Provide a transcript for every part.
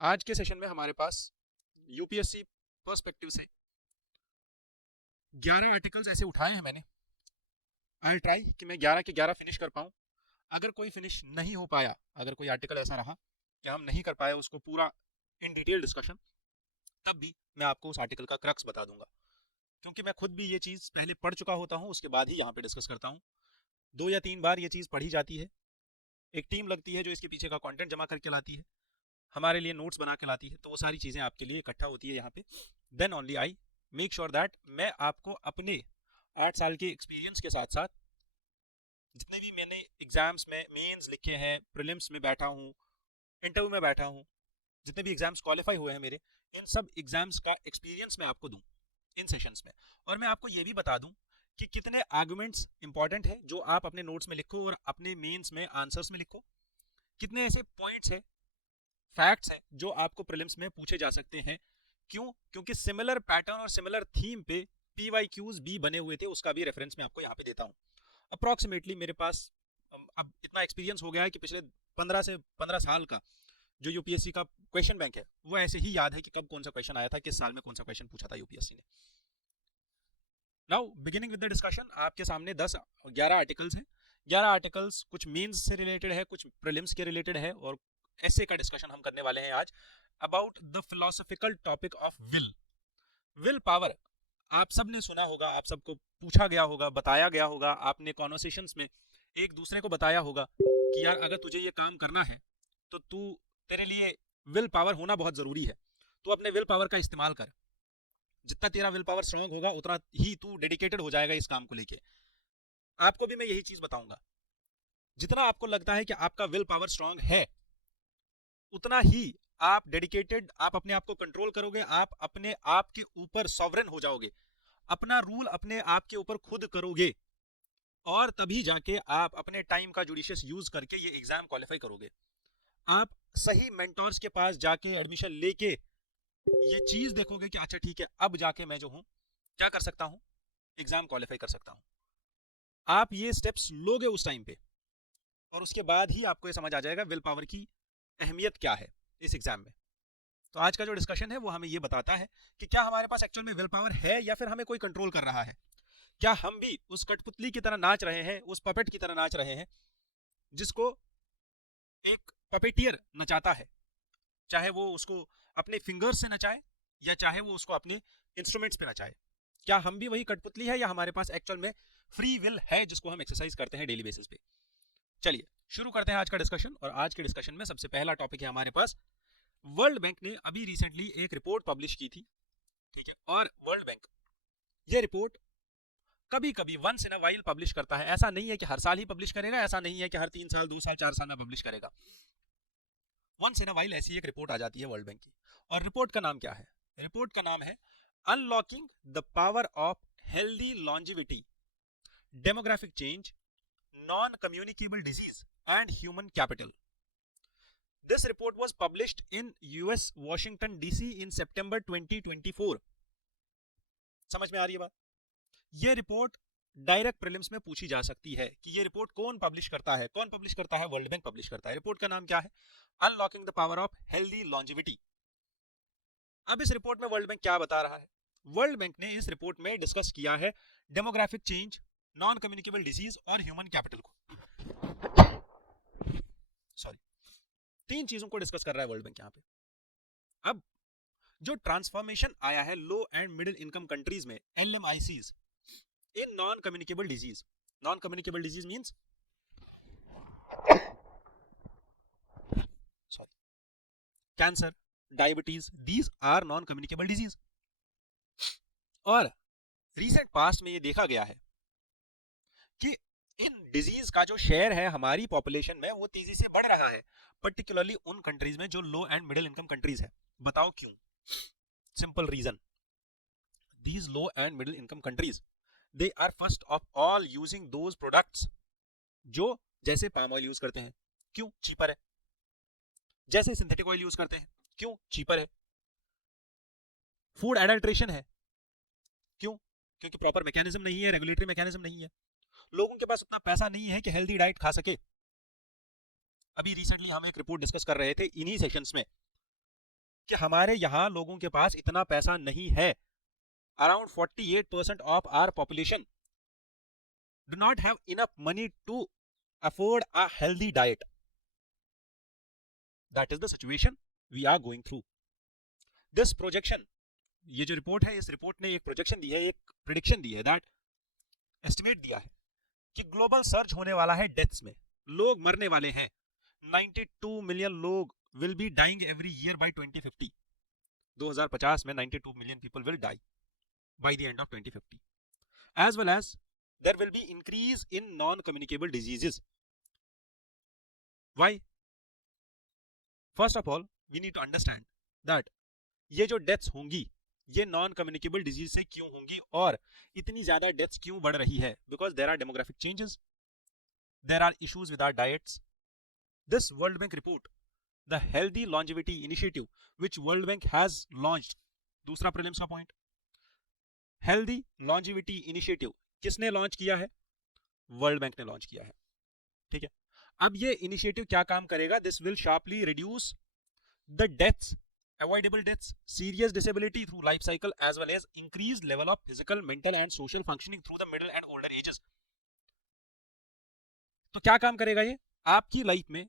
आज के सेशन में हमारे पास यूपीएससी पर्सपेक्टिव से 11 आर्टिकल्स ऐसे उठाए हैं मैंने। आई ट्राई कि मैं 11 के 11 फिनिश कर पाऊँ। अगर कोई फिनिश नहीं हो पाया, अगर कोई आर्टिकल ऐसा रहा कि हम नहीं कर पाए उसको पूरा इन डिटेल डिस्कशन, तब भी मैं आपको उस आर्टिकल का क्रक्स बता दूंगा, क्योंकि मैं खुद भी ये चीज़ पहले पढ़ चुका होता हूँ, उसके बाद ही यहाँ पे डिस्कस करता हूँ। 2 या 3 बार ये चीज़ पढ़ी जाती है, एक टीम लगती है जो इसके पीछे का कंटेंट जमा करके लाती है, हमारे लिए नोट्स बना के लाती है, तो वो सारी चीज़ें आपके लिए इकट्ठा होती है यहाँ पे। Then only I make sure that मैं आपको अपने 8 साल के एक्सपीरियंस के साथ साथ जितने भी मैंने एग्जाम्स में मेंस लिखे हैं, प्रीलिम्स में बैठा हूँ, इंटरव्यू में बैठा हूँ, जितने भी एग्जाम्स क्वालिफाई हुए हैं मेरे, इन सब एग्जाम्स का एक्सपीरियंस मैं आपको दूँ इन सेशंस में। और मैं आपको ये भी बता दूँ कि कितने आर्गुमेंट्स इंपॉर्टेंट है जो आप अपने नोट्स में लिखो और अपने मेंस में आंसर्स में लिखो, कितने ऐसे पॉइंट्स हैं, फैक्ट्स हैं जो आपको प्रीलिम्स में पूछे जा सकते हैं। क्यों? क्योंकि सिमिलर पैटर्न और सिमिलर थीम पे पीवाईक्यूज भी बने हुए थे, उसका भी रेफरेंस मैं आपको यहाँ पे देता हूँ। अप्रॉक्सीमेटली मेरे पास अब इतना एक्सपीरियंस हो गया है कि पिछले 15 से 15 साल का जो यूपीएससी का क्वेश्चन बैंक है वो ऐसे ही याद है कि कब कौन सा क्वेश्चन आया था, किस साल में कौन सा क्वेश्चन पूछा था यूपीएससी ने। Now beginning with the discussion, आपके सामने 11 आर्टिकल्स हैं। 11 आर्टिकल्स कुछ मीन्स से रिलेटेड है, कुछ प्रीलिम्स के रिलेटेड है, और ऐसे का डिस्कशन हम करने वाले हैं आज about the philosophical topic of will power. आप सब ने सुना होगा, आप सबको पूछा गया होगा, बताया गया होगा, आपने कॉन्वर्सेशंस में एक दूसरे को बताया होगा कि यार अगर तुझे ये काम करना है तो तेरे लिए विल पावर होना बहुत जरूरी है, तो अपने विल पावर का इस्तेमाल कर। जितना तेरा विल पावर स्ट्रांग होगा उतना ही तू डेडिकेटेड हो जाएगा इस काम को लेके। आपको भी मैं यही चीज बताऊंगा, जितना आपको लगता है कि आपका विल पावर स्ट्रांग है उतना ही आप डेडिकेटेड, आप अपने आप को कंट्रोल करोगे, आप अपने आप के ऊपर सॉवरेन हो जाओगे, अपना रूल अपने आप के ऊपर खुद करोगे, और तभी जाके आप अपने टाइम का जुडिशियस यूज करके ये एग्जाम क्वालिफाई करोगे। आप सही मेंटोर्स के पास जाके एडमिशन लेके ये चीज देखोगे कि अच्छा ठीक है, अब जाके मैं जो हूं क्या कर सकता हूं, एग्जाम क्वालिफाई कर सकता हूं। आप ये स्टेप्स लोगे उस टाइम पे, और उसके बाद ही आपको ये समझ आ जाएगा विल पावर की अहमियत क्या है इस एग्जाम में। तो आज का जो डिस्कशन है वो हमें ये बताता है कि क्या हमारे पास एक्चुअल में विल पावर है या फिर हमें कोई कंट्रोल कर रहा है। क्या हम भी उस कठपुतली की तरह नाच रहे हैं, उस पपेट की तरह नाच रहे हैं जिसको एक पपेटियर नचाता है, चाहे वो उसको अपने फिंगर्स से नचाए या चाहे वो उसको अपने इंस्ट्रूमेंट्स पे नचाए। क्या हम भी वही कठपुतली है या हमारे पास एक्चुअल में फ्री विल है जिसको हम एक्सरसाइज करते हैं डेली बेसिस पे। चलिए शुरू करते हैं आज का डिस्कशन। और आज के डिस्कशन में सबसे पहला टॉपिक है हमारे पास, वर्ल्ड बैंक ने अभी रिसेंटली एक रिपोर्ट पब्लिश की थी, ठीक है। और वर्ल्ड बैंक ये रिपोर्ट कभी कभी once in a while publish करता है, ऐसा नहीं है कि हर साल ही पब्लिश करेगा, ऐसा नहीं है कि हर 3 साल 2 साल 4 साल में पब्लिश करेगा। वंस इन अ वाइल ऐसी एक रिपोर्ट आ जाती है वर्ल्ड बैंक की। और रिपोर्ट का नाम क्या है? रिपोर्ट का नाम है unlocking the power of healthy longevity, demographic change, non communicable disease and human capital. This report was published in US Washington DC in September 2024। समझ में आ रही है बात? ये रिपोर्ट डायरेक्ट प्रीलिम्स में पूछी जा सकती है कि ये रिपोर्ट कौन पब्लिश करता है, कौन पब्लिश करता है? वर्ल्ड बैंक पब्लिश करता है। रिपोर्ट का नाम क्या है? Unlocking the power of healthy longevity. अब इस रिपोर्ट में वर्ल्ड बैंक क्या बता रहा है? वर्ल्ड बैंक ने इस रिपोर्ट में डिस्कस किया है demographic change, non communicable disease और ह्यूमन कैपिटल को। सॉरी, 3 चीजों को डिस्कस कर रहा है वर्ल्ड बैंक यहाँ पे। अब जो ट्रांसफॉर्मेशन आया है low and middle income countries में, LMICs, in non communicable disease. Non communicable disease means sorry cancer, diabetes, these are non communicable disease. और रीसेंट पास्ट में ये देखा गया है कि इन डिजीज का जो शेयर है हमारी पॉपुलेशन में वो तेजी से बढ़ रहा है, पर्टिकुलरली उन कंट्रीज में जो low and middle income countries है। बताओ क्यों? Simple reason, these low and middle income countries, they are first of all using those products जो जैसे पाम ऑयल यूज करते हैं, क्यों? चीपर है। जैसे सिंथेटिक ऑयल यूज करते हैं, क्यों? चीपर है। फूड एडल्ट्रेशन है, क्यों? क्योंकि प्रॉपर मैकेनिज्म नहीं है, रेगुलेटरी मैकेनिज्म नहीं है, लोगों के पास उतना पैसा नहीं है कि हेल्दी डाइट खा सके। अभी रिसेंटली हम एक रिपोर्ट डिस्कस कर रहे थे इन्हीं सेशंस में कि हमारे यहाँ लोगों के पास इतना पैसा नहीं है. Around 48% of our population do not have enough money to afford a healthy diet. That is the situation we are going through. This projection, ये जो रिपोर्ट है, इस रिपोर्ट ने एक प्रोजेक्शन दी है, एक प्रिडिक्शन दी है, दैट एस्टिमेट दिया है कि ग्लोबल सर्ज होने वाला है डेथ्स में, लोग मरने वाले हैं. 92 मिलियन लोग will be dying every year by 2050. 2050 में 92 million people will die by the end of 2050. As well as there will be increase in non-communicable diseases. Why? First of all, we need to understand that ये जो deaths होंगी ये non communicable disease से क्यों होंगी और इतनी ज्यादा डेथ्स क्यों बढ़ रही है. Because there are demographic changes, there are issues with our diets. This World Bank report, the healthy longevity initiative which World Bank has launched, दूसरा प्रीलिम्स का पॉइंट, हेल्दी लॉन्जेविटी इनिशिएटिव किसने लॉन्च किया है? World bank ने launch किया है. ठीक है, अब ये इनिशिएटिव क्या काम करेगा? This will sharply reduce the deaths, avoidable deaths, serious disability through life cycle, as well as increased level of physical, mental and social functioning through the middle and older ages. तो क्या काम करेगा ये? आपकी life में,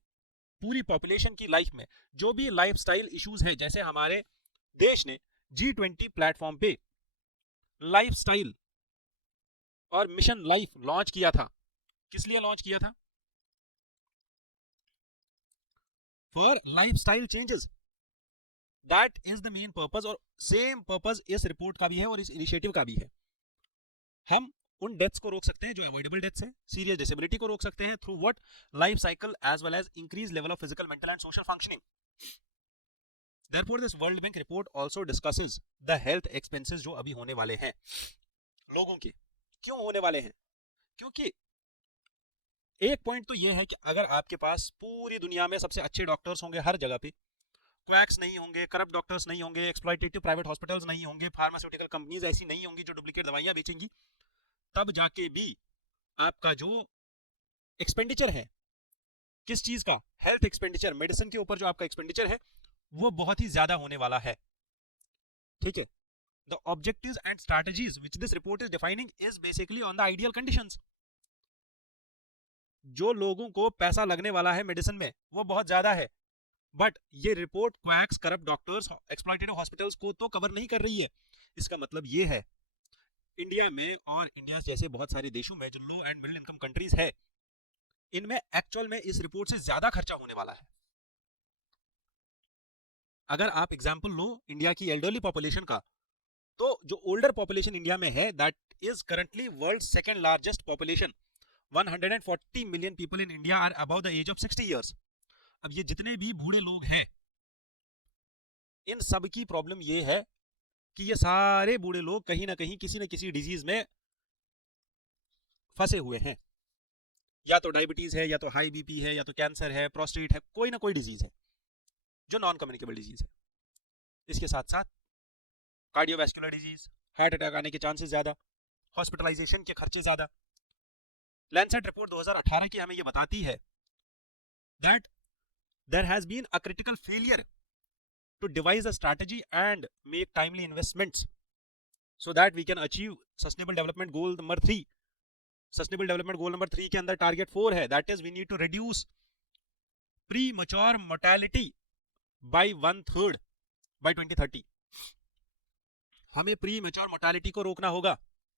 पूरी population की life में जो भी लाइफस्टाइल इश्यूज है, जैसे हमारे देश ने G20 प्लेटफॉर्म पे लाइफस्टाइल और मिशन लाइफ लॉन्च किया था. किस लिए लॉन्च किया था? For lifestyle changes. That is the main purpose, और सेम पर्पस इस रिपोर्ट का भी है और इस इनिशिएटिव का भी है. हम उन डेथ्स को रोक सकते हैं जो अवॉइडेबल डेथ्स हैं, सीरियस डिसेबिलिटी को रोक सकते हैं through what? Life cycle as well as increase level of physical, mental and social functioning. Therefore this World Bank report also discusses the health expenses जो अभी होने वाले हैं लोगों के. क्यों होने वाले हैं? क्योंकि एक पॉइंट तो ये है कि अगर आपके पास पूरी दुनिया में सबसे अच्छे डॉक्टर्स होंगे हर जगह पे, क्वैक्स नहीं होंगे, करप्ट डॉक्टर्स नहीं होंगे, एक्सप्लॉइटेटिव प्राइवेट हॉस्पिटल्स नहीं होंगे, फार्मास्यूटिकल कंपनीज ऐसी नहीं होंगी जो डुप्लीकेट दवाइयां बेचेंगी, तब जाके भी आपका जो एक्सपेंडिचर है, किस चीज का? हेल्थ एक्सपेंडिचर, मेडिसिन के ऊपर जो आपका एक्सपेंडिचर है वो बहुत ही ज्यादा होने वाला है. ठीक है, the objectives and strategies which this report is defining is basically on the ideal conditions. जो लोगों को पैसा लगने वाला है मेडिसिन में वो बहुत ज्यादा है, बट ये report quacks, corrupt doctors, exploitative hospitals को तो कवर नहीं कर रही है. इसका मतलब ये है इंडिया में और इंडिया जैसे बहुत सारे देशों में जो low and middle income countries है, इनमें एक्चुअल में इस रिपोर्ट से ज्यादा खर्चा होने वाला है. अगर आप एग्जांपल लो इंडिया की एल्डरली पॉपुलेशन का, तो जो ओल्डर पॉपुलेशन इंडिया में है that is currently world second largest population. 140 million people in India are above the age of 60 years. अब ये जितने भी बूढ़े लोग हैं, इन सब की प्रॉब्लम ये है कि ये सारे बूढ़े लोग कहीं ना कहीं किसी न किसी डिजीज में फंसे हुए हैं. या तो डायबिटीज है, या तो हाई बीपी है, या तो कैंसर है, प्रोस्टेट है, कोई ना कोई डिजीज है जो नॉन कम्युनिकेबल डिजीज है. इसके साथ साथ कार्डियोवैस्कुलर डिजीज, हार्ट अटैक आने के चांसेस ज्यादा, हॉस्पिटलाइजेशन के खर्चे ज्यादा. लैंसेट रिपोर्ट 2018 की हमें ये बताती है that there has been a critical failure to devise a strategy and make timely investments so that we can achieve sustainable development goal number 3. sustainable development goal number 3 के अंदर target 4 है, that is we need to reduce premature mortality by 1/3 by 2030. हमें premature mortality को रोकना होगा.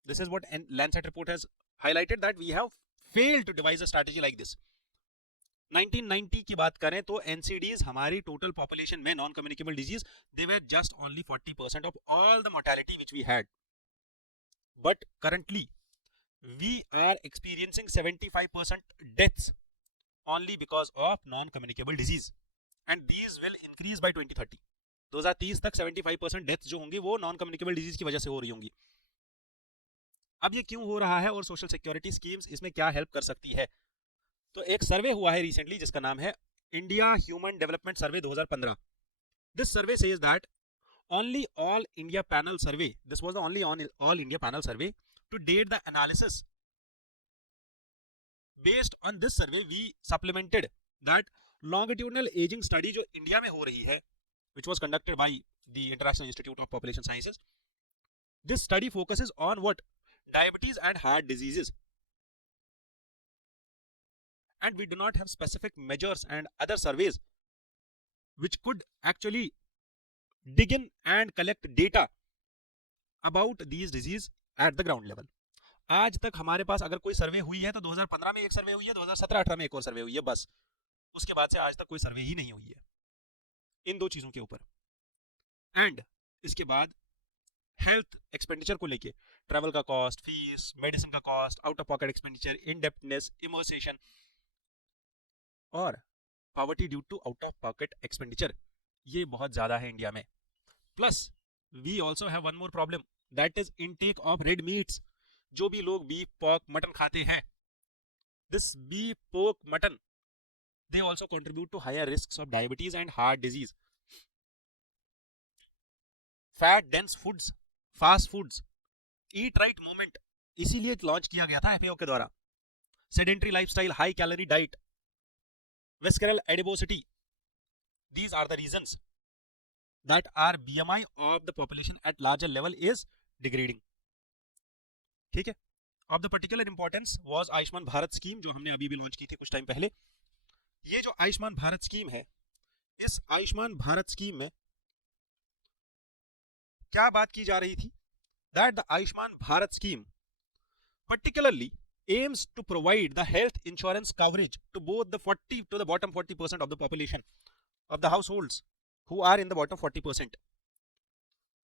This is what Lancet report has highlighted, that we have failed to devise a strategy like this. 1990 की बात करें तो NCDs हमारी टोटल पॉपुलेशन में non communicable disease, they were just only 40% of all the mortality which we had. But currently we are experiencing 75% deaths only because of non communicable disease, and these will increase by 2030. 2030 तक 75% deaths जो होंगी वो non communicable disease की वजह से हो रही होंगी. अब ये क्यों हो रहा है और सोशल सिक्योरिटी स्कीम्स इसमें क्या हेल्प कर सकती है? तो एक सर्वे हुआ है रिसेंटली जिसका नाम है India human development survey 2015. This survey says that only all India panel survey, this was the only all India panel survey to date the analysis. Based on this survey we supplemented that longitudinal aging study जो India में हो रही है which was conducted by the International Institute of Population Sciences. This study focuses on what? Diabetes and heart diseases. And we do not have specific measures and other surveys which could actually dig in and collect data about these disease at the ground level. आज तक हमारे पास अगर कोई सर्वे हुई है तो 2015 में एक सर्वे हुई है, 2017-18 में एक और सर्वे हुई है, बस उसके बाद से आज तक कोई सर्वे ही नहीं हुई है इन दो चीजों के ऊपर. एंड इसके बाद हेल्थ एक्सपेंडिचर को लेके ट्रैवल का कॉस्ट, फीस, मेडिसिन का cost, out of pocket expenditure, indebtedness, immiseration और poverty due to out of pocket expenditure, ये बहुत ज्यादा है इंडिया में. Plus we also have one more problem, that is intake of red meats. जो भी लोग बीफ, पोर्क, मटन खाते हैं, this beef, pork, mutton, they also contribute to higher risks of diabetes and heart disease. Fat dense foods, fast foods, eat right movement इसीलिए launch किया गया था FAO के द्वारा. sedentary lifestyle, high calorie diet, visceral adiposity, these are the reasons that our BMI of the population at larger level is degrading. ठीक है. Of the particular importance was Ayushman Bharat scheme, जो हमने अभी भी लॉन्च की थी कुछ टाइम पहले. ये जो आयुष्मान भारत स्कीम है, इस आयुष्मान भारत स्कीम में क्या बात की जा रही थी? That the Ayushman Bharat scheme particularly aims to provide the health insurance coverage to both the 40 to the bottom 40% of the population of the households who are in the bottom 40%.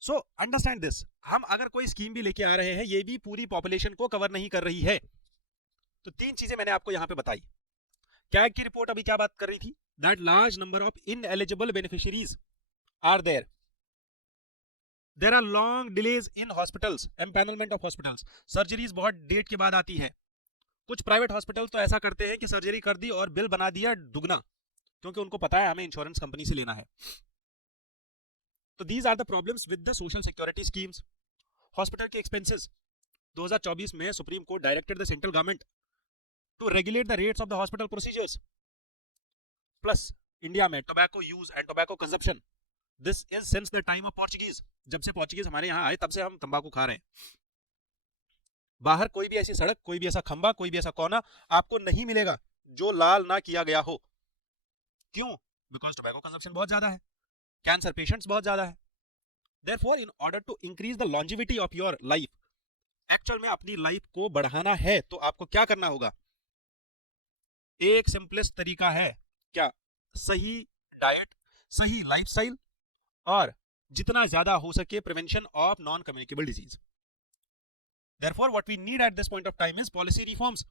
So understand this. हम अगर कोई scheme भी लेके आ रहे हैं, ये भी पूरी पॉपुलेशन को कवर नहीं कर रही है. तो तीन चीजें मैंने आपको यहां पे बताई. कैग की रिपोर्ट अभी क्या बात कर रही थी? That large number of ineligible beneficiaries are there. There are long delays in hospitals, empanelment of hospitals. Surgeries बहुत डेट के बाद आती है. कुछ प्राइवेट हॉस्पिटल तो ऐसा करते हैं कि सर्जरी कर दी और बिल बना दिया दुगना, क्योंकि उनको पता है हमें इंश्योरेंस कंपनी से लेना है. तो these are the problems with the social security schemes. Hospital के एक्सपेंसेस 2024 में Supreme Court directed the central government to regulate the rates of the hospital procedures. Plus, India में tobacco use and tobacco consumption, this is since the time of Portuguese. जब से Portuguese हमारे यहाँ आए तब से हम तंबाकू खा रहे हैं. बाहर कोई भी ऐसी सड़क, कोई भी ऐसा खंबा, कोई भी ऐसा कोना आपको नहीं मिलेगा जो लाल ना किया गया हो. क्यों? बिकॉज टोबैको कंजप्शन बहुत ज्यादा है, कैंसर पेशेंट्स बहुत ज्यादा है. Therefore, in order to increase the longevity of your life, actual में अपनी लाइफ को बढ़ाना है तो आपको क्या करना होगा? एक सिंपलेस्ट तरीका है क्या? सही डाइट, सही लाइफस्टाइल और जितना ज्यादा हो सके prevention of non communicable disease. Therefore what we need at this point of time is policy reforms.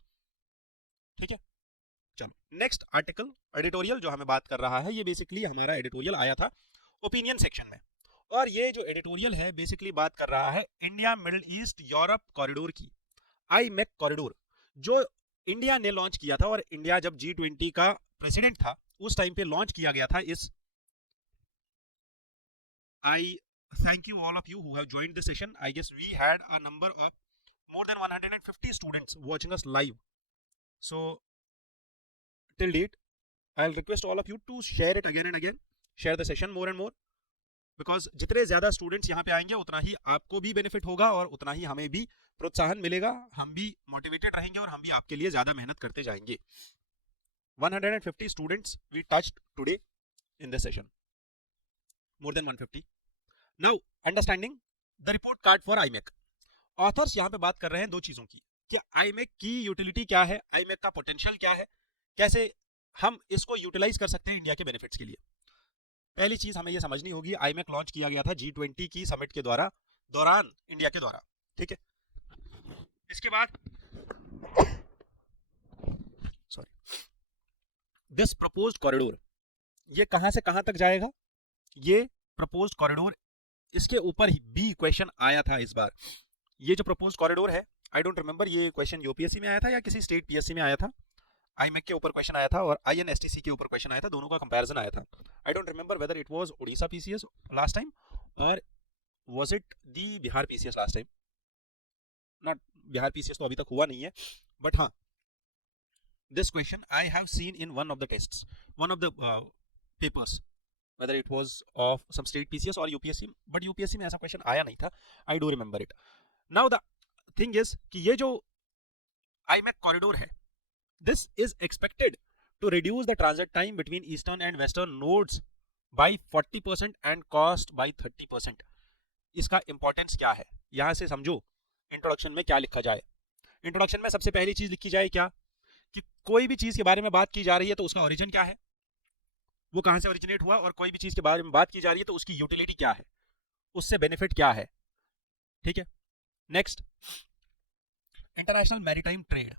ठीक है, चलो नेक्स्ट आर्टिकल एडिटोरियल जो हमें बात कर रहा है, ये बेसिकली हमारा एडिटोरियल आया था ओपिनियन सेक्शन में. और ये जो एडिटोरियल है बेसिकली बात कर रहा है India middle east Europe corridor की, IMEC कॉरिडोर, जो इंडिया ने लॉन्च किया था. और इंडिया जब G20 का प्रेसिडेंट था उस टाइम पे लॉन्च किया गया था इस. I thank you all of you who have joined the session. I guess we had a number of more than 150 students watching us live. So till date, I'll request all of you to share it again and again. Share the session more and more. Because जितने ज्यादा students यहाँ पे आएंगे उतना ही आपको भी benefit होगा और उतना ही हमें भी प्रोत्साहन मिलेगा. हम भी मोटिवेटेड रहेंगे और हम भी आपके लिए ज्यादा मेहनत करते जाएंगे. 150 students we touched today in this session, more than 150. Now understanding the report card for IMEC. Authors यहाँ पे बात कर रहे हैं दो चीजों की, कि IMEC की यूटिलिटी क्या है, IMEC का पोटेंशियल क्या है, कैसे हम इसको यूटिलाइज कर सकते हैं इंडिया के बेनिफिट्स के लिए. पहली चीज हमें यह समझनी होगी, IMEC लॉन्च किया गया था G20 की समिट के दौरान इंडिया के द्वारा. ठीक है, इसके बाद दिस प्रपोज्ड कॉरिडोर, ये कहां से कहां तक जाएगा? ये प्रपोज्ड कॉरिडोर, इसके ऊपर ही भी क्वेश्चन आया था इस बार. ये जो प्रपोज्ड कॉरिडोर है, आई डोंट रिमेंबर ये क्वेश्चन UPSC में आया था या किसी स्टेट PSC में आया था. IMEC के ऊपर क्वेश्चन आया था और INSTC के ऊपर क्वेश्चन आया था, दोनों का कंपैरिजन आया था. I don't remember whether it was Odisha PCS last time or was it the Bihar PCS last time. Not Bihar PCS तो अभी तक हुआ नहीं है, बट हाँ, this question I have seen in one of the tests, one of the papers. whether it was of some state PCS or UPSC, but UPSC में ऐसा question आया नहीं था. I do remember it. Now the thing is कि ये जो IMEC corridor है, this is expected to reduce the transit time between eastern and western nodes by 40% and cost by 30%. इसका इंपॉर्टेंस क्या है यहां से समझो. इंट्रोडक्शन में क्या लिखा जाए. इंट्रोडक्शन में सबसे पहली चीज लिखी जाए क्या, कि कोई भी चीज के बारे में बात की जा रही है तो उसका ओरिजिन क्या है, वो कहां से ओरिजिनेट हुआ, और कोई भी चीज के बारे में बात की जा रही है तो उसकी यूटिलिटी क्या है, उससे बेनिफिट क्या है. ठीक है. Next, international maritime trade.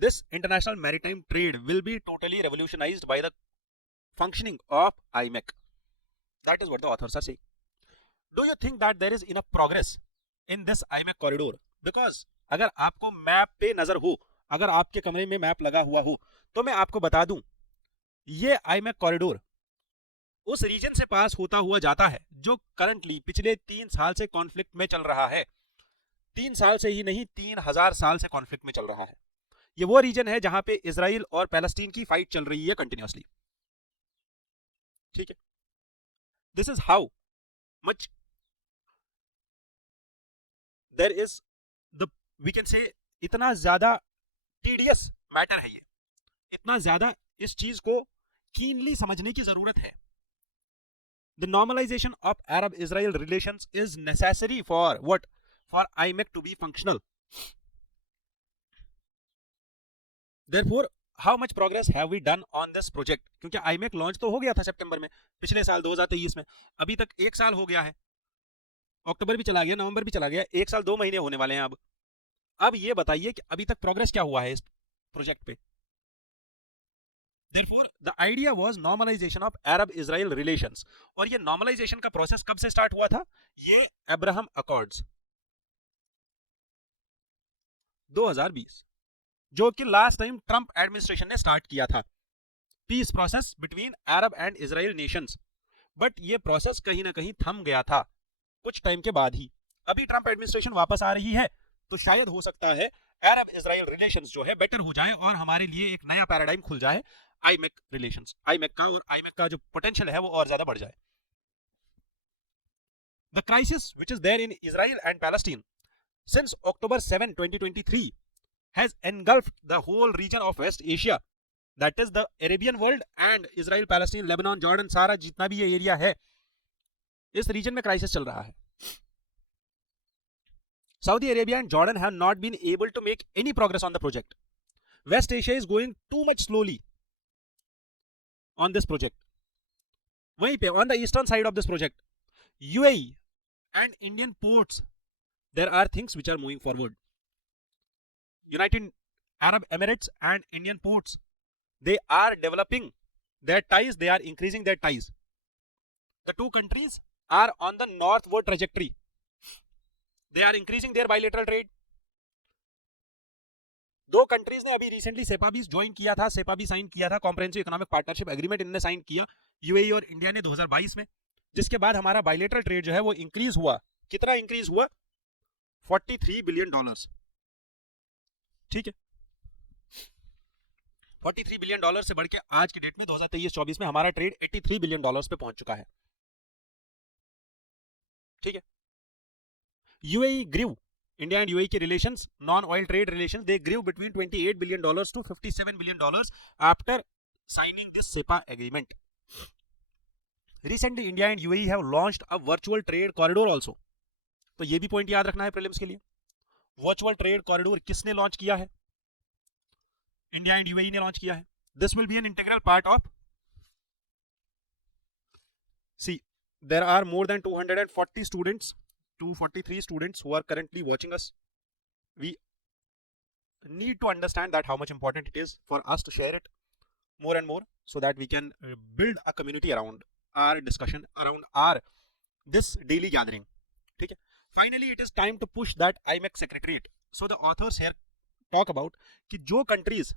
This international maritime trade will be totally revolutionised by the functioning of IMEC. That is what the authors are saying. Do you think that there is enough progress in this IMEC corridor? Because अगर आपको map पे नजर हो, अगर आपके कमरे में map लगा हुआ हो, तो मैं आपको बता दूं ये IMEC कॉरिडोर उस रीजन से पास होता हुआ जाता है जो करंटली पिछले 3 साल से कॉन्फ्लिक्ट में चल रहा है. 3 साल से ही नहीं, 3000 साल से कॉन्फ्लिक्ट में चल रहा है. ये वो रीजन है जहां पे इजराइल और पैलेस्टीन की फाइट चल रही है कंटिन्यूअसली. ठीक है. This is how much there is the, we can say, इतना ज्यादा टीडियस मैटर है ये, इतना ज्यादा इस चीज को कीनली समझने की जरूरत है. The normalization of Arab-Israel relations is necessary for what? For IMEC to be functional. Therefore, how much progress have we done on this project? क्योंकि IMEC लॉन्च तो हो गया था सितंबर में, पिछले साल 2023 में. अभी तक 1 साल हो गया है. अक्टूबर भी चला गया, नवंबर भी चला गया, 1 साल 2 महीने होने वाले हैं. अब ये बताइए कि अभी तक प्रोग्रेस क्या हुआ है इस प्रोजेक्ट पे. Therefore, the idea was normalization of Arab-Israel relations. और ये normalization का प्रोसेस कब से स्टार्ट हुआ था? ये अब्राहम अकॉर्ड्स 2020, जो कि लास्ट टाइम ट्रंप एडमिनिस्ट्रेशन ने स्टार्ट किया था, peace process between Arab and Israel Nations. But ये प्रोसेस कहीं ना कहीं थम गया था कुछ टाइम के बाद ही. अभी ट्रंप एडमिनिस्ट्रेशन वापस आ रही है तो शायद हो सकता है अरब इजराइल रिलेशंस जो है बेटर हो जाए और हमारे लिए एक नया पैराडाइम खुल जाए IMEC रिलेशंस, IMEC का, और IMEC का जो पोटेंशियल है वो और ज्यादा बढ़ जाए. The crisis which is there in Israel and Palestine since October 7, 2023 has engulfed the whole region of West Asia, that is the Arabian world and Israel, Palestine, Lebanon, Jordan, सारा जितना भी ये एरिया है, इस रीजन में crisis चल रहा है. Saudi Arabia and Jordan have not been able to make any progress on the project. West Asia is going too much slowly on this project. वहीं पे on the eastern side of this project, UAE and Indian ports, there are things which are moving forward. United Arab Emirates and Indian ports, they are developing their ties, they are increasing their ties. The two countries are on the northward trajectory. They are increasing their bilateral trade. दो countries ने अभी recently सेपा भी join किया था, सेपा भी sign किया था, comprehensive economic partnership agreement इन्होंने साइन किया यूएई और इंडिया ने 2022 में, जिसके बाद हमारा बायलेटरल ट्रेड जो है वो इंक्रीज हुआ. कितना इंक्रीज हुआ? $43 बिलियन. ठीक है. $43 बिलियन से बढ़ के आज की डेट में 2023-24 में हमारा ट्रेड $83 बिलियन पे पहुंच चुका है. ठीक है. UAE grew, India and UAE के relations, non-oil trade relations, they grew between $28 billion to $57 billion after signing this SEPA agreement. Recently, India and UAE have launched a virtual trade corridor also. तो ये भी point याद रखना है prelims के लिए. Virtual trade corridor किसने launch किया है? इंडिया एंड यूएई ने लॉन्च किया है. This will be an integral part of, see there are more than 240 students, 243 students who are currently watching us. We need to understand that how much important it is for us to share it more and more so that we can build a community around our discussion, around our this daily gathering. ठीक है. Finally, it is time to push that IMEC secretariat. So the authors here talk about कि जो countries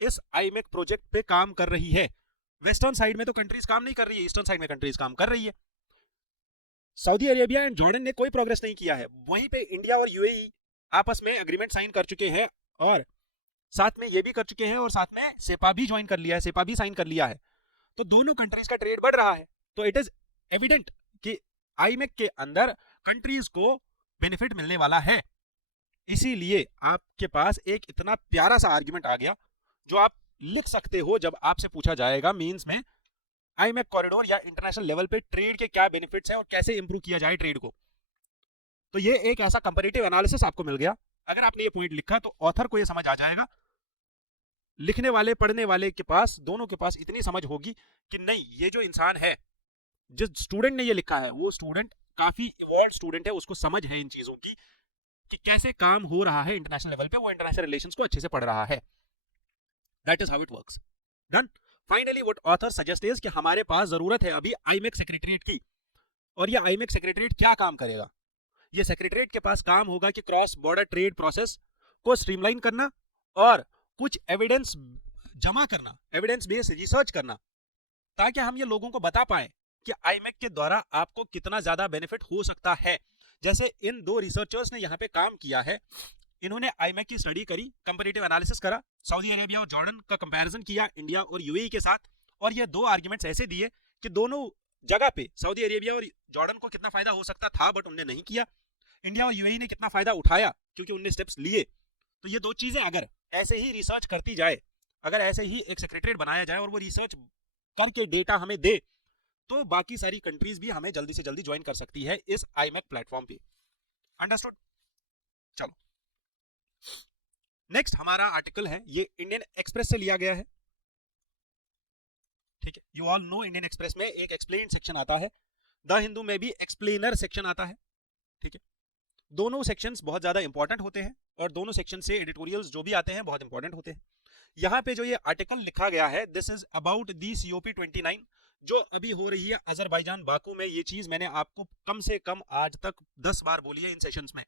इस IMEC project पे काम कर रही है, वेस्टर्न साइड में तो कंट्रीज काम नहीं कर रही है, ईस्टर्न साइड में कंट्रीज काम कर रही है. सऊदी अरेबिया एंड जॉर्डन ने कोई प्रोग्रेस नहीं किया है. वहीं पे इंडिया और यूएई आपस में एग्रीमेंट साइन कर चुके हैं और साथ में ये भी कर चुके हैं और साथ में सेपा भी ज्वाइन कर लिया है, सेपा भी साइन कर लिया है. तो दोनों कंट्रीज का ट्रेड बढ़ रहा है, तो इट इज एविडेंट कि आईमेक के अंदर कंट्रीज को बेनिफिट मिलने वाला है। इसीलिए आपके पास एक इतना प्यारा सा आर्गुमेंट आ गया जो आप लिख सकते हो जब आपसे पूछा जाएगा मींस में आईमेक कॉरिडोर या इंटरनेशनल लेवल पे ट्रेड के क्या बेनिफिट्स हैं और कैसे इंप्रूव किया जाए ट्रेड को। तो ये एक ऐसा कंपैरेटिव एनालिसिस आपको मिल गया। अगर आपने ये पॉइंट लिखा तो ऑथर को ये समझ आ जाएगा, लिखने वाले पढ़ने वाले के पास दोनों के पास इतनी समझ होगी कि नहीं, ये जो इंसान है, जिस स्टूडेंट ने ये लिखा है वो स्टूडेंट काफी इवॉल्व स्टूडेंट है, उसको समझ है इन चीजों की कि कैसे काम हो रहा है इंटरनेशनल लेवल पे, वो इंटरनेशनल रिलेशंस को अच्छे से पढ़ रहा है। That is how it works. Done. Finally what author suggest is कि हमारे पास जरूरत है अभी आईमेक सेक्रेटरीट की। और ये आईमेक सेक्रेटरीट क्या काम करेगा? ये सेक्रेटरीट के पास काम होगा कि क्रॉस बॉर्डर ट्रेड प्रोसेस को स्ट्रीमलाइन करना और कुछ एविडेंस जमा करना, एविडेंस बेस्ड रिसर्च करना, ताकि हम ये लोगों को बता पाए कि आईमेक के द्वारा आपको कितना ज्यादा बेनिफिट हो सकता है। जैसे इन दो रिसर्चर्स ने यहाँ पे काम किया है, इन्होंने आईमेक की स्टडी करी, कंपैरेटिव एनालिसिस करा, सऊदी अरेबिया और जॉर्डन का कंपैरिजन किया इंडिया और यूएई के साथ, और ये दो आर्गुमेंट्स ऐसे दिए कि दोनों जगह पे सऊदी अरेबिया और जॉर्डन को कितना फायदा हो सकता था बट उन्होंने नहीं किया, इंडिया और यूएई ने कितना फायदा उठाया क्योंकि उन्होंने स्टेप्स लिए। तो ये दो चीजें अगर ऐसे ही रिसर्च करती जाए, अगर ऐसे ही एक सेक्रेटरीट बनाया जाए और वो रिसर्च करके डेटा हमें दे, तो बाकी सारी कंट्रीज भी हमें जल्दी से जल्दी ज्वाइन कर सकती है इस आईमेक प्लेटफॉर्म पे। अंडरस्टूड? चलो नेक्स्ट हमारा आर्टिकल है, ये इंडियन एक्सप्रेस से लिया गया है। ठीक है, you all know Indian express में एक एक्सप्लेन सेक्शन आता है, द हिंदू में भी एक्सप्लेनर सेक्शन आता है। ठीक है, दोनों सेक्शंस बहुत ज्यादा इंपॉर्टेंट होते हैं और दोनों सेक्शन से एडिटोरियल्स जो भी आते हैं बहुत इंपॉर्टेंट होते हैं। यहाँ पे जो ये आर्टिकल लिखा गया है, this is about the COP29 जो अभी हो रही है अजरबैजान बाकू में। ये चीज मैंने आपको कम से कम आज तक 10 बार बोली है इन सेशंस में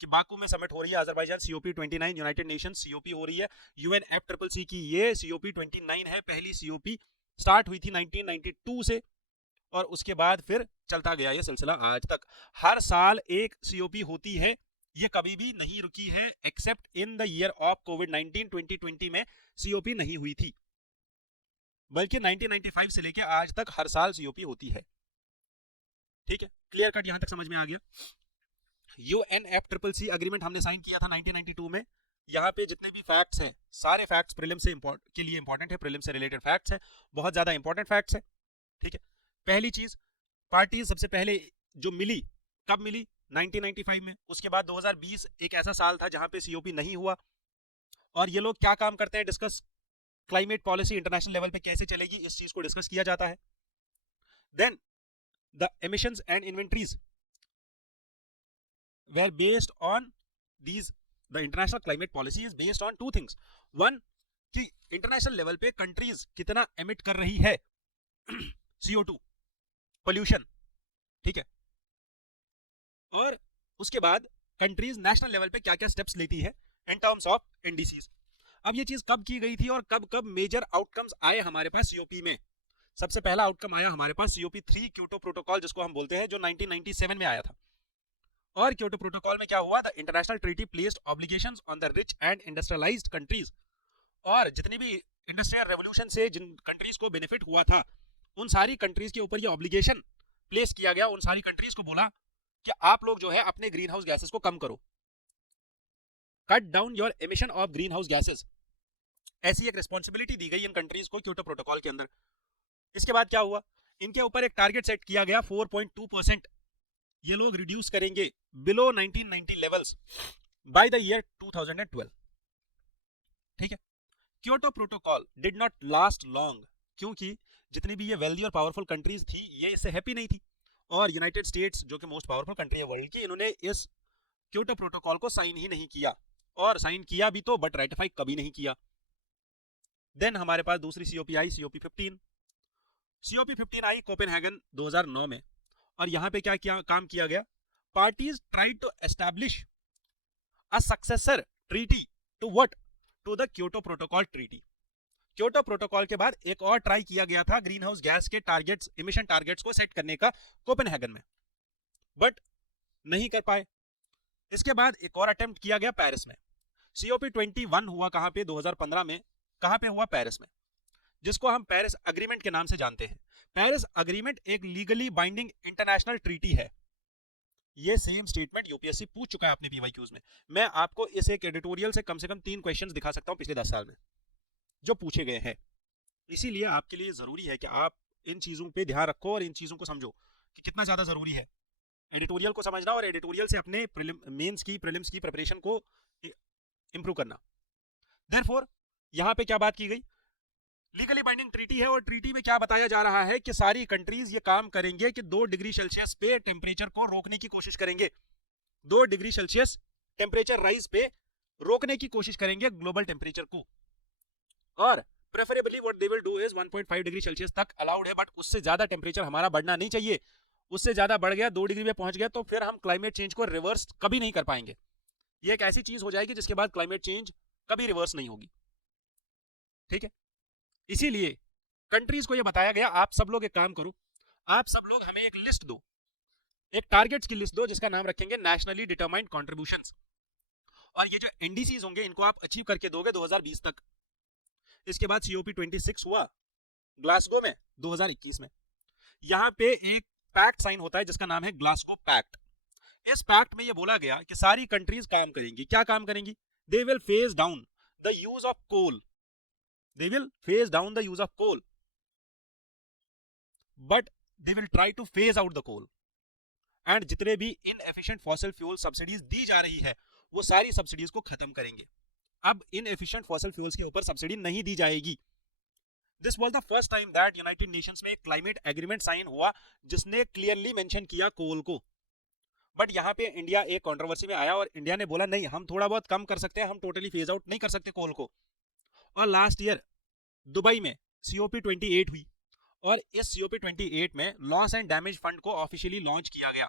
कि बाकू में समिट हो रही है Azerbaijan, COP29 United Nations COP हो रही है, UNFCCC की ये COP29 है। पहली COP स्टार्ट हुई थी 1992 से और उसके बाद फिर चलता गया ये सिलसिला आज तक। हर साल एक COP होती है, ये कभी भी नहीं रुकी है except in the year of कोविड-19 2020 में COP नहीं हुई थी, बल्कि 1995 से लेके आज तक हर साल COP होती है। ठीक है, क्लियर कट यहां तक समझ में आ गया। UNFCCC अग्रीमेंट हमने साइन किया था 1992 में। यहाँ पे जितने भी फैक्ट्स हैं सारे फैक्ट्स प्रीलिम से के लिए इंपॉर्टेंट है, प्रीलिम से रिलेटेड फैक्ट्स है, बहुत ज्यादा इंपॉर्टेंट फैक्ट्स है। ठीक है, पहली चीज, पार्टी सबसे पहले जो मिली कब मिली? 1995 में। उसके बाद 2020 एक ऐसा साल था जहां पे COP नहीं हुआ। और ये लोग क्या काम करते हैं? Discuss climate policy international level पे कैसे चलेगी, इस चीज को डिस्कस किया जाता है। Then the emissions and inventories were based on these, the international climate policy is based on two things. One, कि इंटरनेशनल लेवल पे कंट्रीज कितना एमिट कर रही है CO2 पोल्यूशन। ठीक है, और उसके बाद कंट्रीज नेशनल लेवल पे क्या क्या स्टेप्स लेती है इन टर्म्स ऑफ NDCs। अब ये चीज कब की गई थी और कब कब मेजर आउटकम्स आए हमारे पास COP में? सबसे पहला आउटकम आया हमारे पास COP3 क्योटो प्रोटोकॉल जिसको हम बोलते हैं, जो 1997 में आया था। और क्योटो प्रोटोकॉल में क्या हुआ? The international treaty placed obligations on the rich and industrialised countries. और जितनी भी इंडस्ट्रियल रेवोल्यूशन से जिन कंट्रीज को बेनिफिट हुआ था उन सारी कंट्रीज के ऊपर ये ऑब्लिगेशन प्लेस किया गया। उन सारी कंट्रीज को बोला कि आप लोग जो है अपने ग्रीन हाउस गैसेस को कम करो, cut down your emission of green house gases. ऐसी एक रिस्पॉन्सिबिलिटी दी गई इन कंट्रीज को क्योटो प्रोटोकॉल के अंदर। इसके बाद क्या हुआ? इनके ऊपर एक टारगेट सेट किया गया 4.2% ये लोग रिड्यूस करेंगे below 1990 levels by the year 2012। ठीक है, Kyoto protocol did not last long क्योंकि जितनी भी ये वेल्दी और पावरफुल कंट्रीज थी ये इससे हैप्पी नहीं थी। और यूनाइटेड स्टेट्स जो कि मोस्ट पावरफुल कंट्री है वर्ल्ड की, इन्होंने इस क्योटो प्रोटोकॉल को साइन ही नहीं किया, और साइन किया भी तो बट रेटिफाई कभी नहीं किया। देन हमारे पास दूसरी COP आई, COP15। COP15 आई कोपेनहेगन 2009 में। और यहां पे क्या काम किया गया? Parties tried to establish a successor treaty to what? To the Kyoto protocol treaty. Kyoto protocol के बाद एक और ट्राई किया गया था ग्रीन हाउस गैस के टारगेट्स, इमिशन टारगेट्स को सेट करने का कोपेनहेगन में, बट नहीं कर पाए। इसके बाद एक और अटेम्प्ट किया गया पेरिस में। COP21 हुआ कहां पे? 2015 में। कहां पे हुआ? पेरिस में। जिसको हम पेरिस अग्रीमेंट के नाम से जानते हैं। पेरिस अग्रीमेंट एक लीगली बाइंडिंग इंटरनेशनल ट्रीटी है। ये सेम स्टेटमेंट यूपीएससी पूछ चुका है अपने पीवाईक्यूज में। मैं आपको इस एक एडिटोरियल से कम 3 क्वेश्चंस दिखा सकता हूं पिछले 10 साल में जो पूछे गए हैं। इसीलिए आपके लिए जरूरी है कि आप इन चीजों पे ध्यान रखो और इन चीजों को समझो कि कितना ज्यादा जरूरी है एडिटोरियल को समझना और एडिटोरियल से अपने मेंस की प्रीलिम्स की प्रिपरेशन को इंप्रूव करना। देयरफॉर यहां पे क्या बात की गई, लीगली बाइंडिंग ट्रीटी है और ट्रीटी में क्या बताया जा रहा है कि सारी कंट्रीज ये काम करेंगे कि 2 डिग्री सेल्सियस पे टेम्परेचर को रोकने की कोशिश करेंगे, 2 डिग्री सेल्सियस टेम्परेचर राइज पे रोकने की कोशिश करेंगे ग्लोबल टेम्परेचर को। और preferably what they will do is 1.5 degree Celsius तक अलाउड है, बट उससे ज्यादा टेम्परेचर हमारा बढ़ना नहीं चाहिए। उससे ज्यादा बढ़ गया, 2 डिग्री पे पहुंच गया, तो फिर हम क्लाइमेट चेंज को रिवर्स कभी नहीं कर पाएंगे। ये एक ऐसी चीज हो जाएगी जिसके बाद क्लाइमेट चेंज कभी रिवर्स नहीं होगी। ठीक है, इसीलिए कंट्रीज को यह बताया गया, आप सब लोग एक काम करो, आप सब लोग हमें एक लिस्ट दो, एक टारगेट्स की लिस्ट दो जिसका नाम रखेंगे नेशनली डिटरमाइंड कॉन्ट्रीब्यूशंस। और ये जो एनडीसीज होंगे इनको आप अचीव करके दोगे 2020 तक। इसके बाद सीओपी 26 हुआ ग्लासगो में 2021 में। यहां पे एक पैक्ट साइन होता है जिसका नाम है ग्लासगो पैक्ट। इस पैक्ट में यह बोला गया कि सारी कंट्रीज काम करेंगी। क्या काम करेंगी? They will phase down the use of coal, they will phase down the use of coal, but they will try to phase out the coal, and जितने भी inefficient fossil fuel subsidies दी जा रही है वो सारी subsidies को खत्म करेंगे। अब inefficient fossil fuels के ऊपर सब्सिडी नहीं दी जाएगी। This was the first time that United Nations में climate agreement साइन हुआ जिसने क्लियरली मेंशन किया कोल को। बट यहाँ पे इंडिया एक कंट्रोवर्सी में आया और इंडिया ने बोला नहीं, हम थोड़ा बहुत कम कर सकते हैं, हम टोटली फेज आउट नहीं कर सकते कोल को। और लास्ट ईयर दुबई में COP 28 हुई और इस COP 28 में लॉस एंड डैमेज फंड को ऑफिशियली लॉन्च किया गया।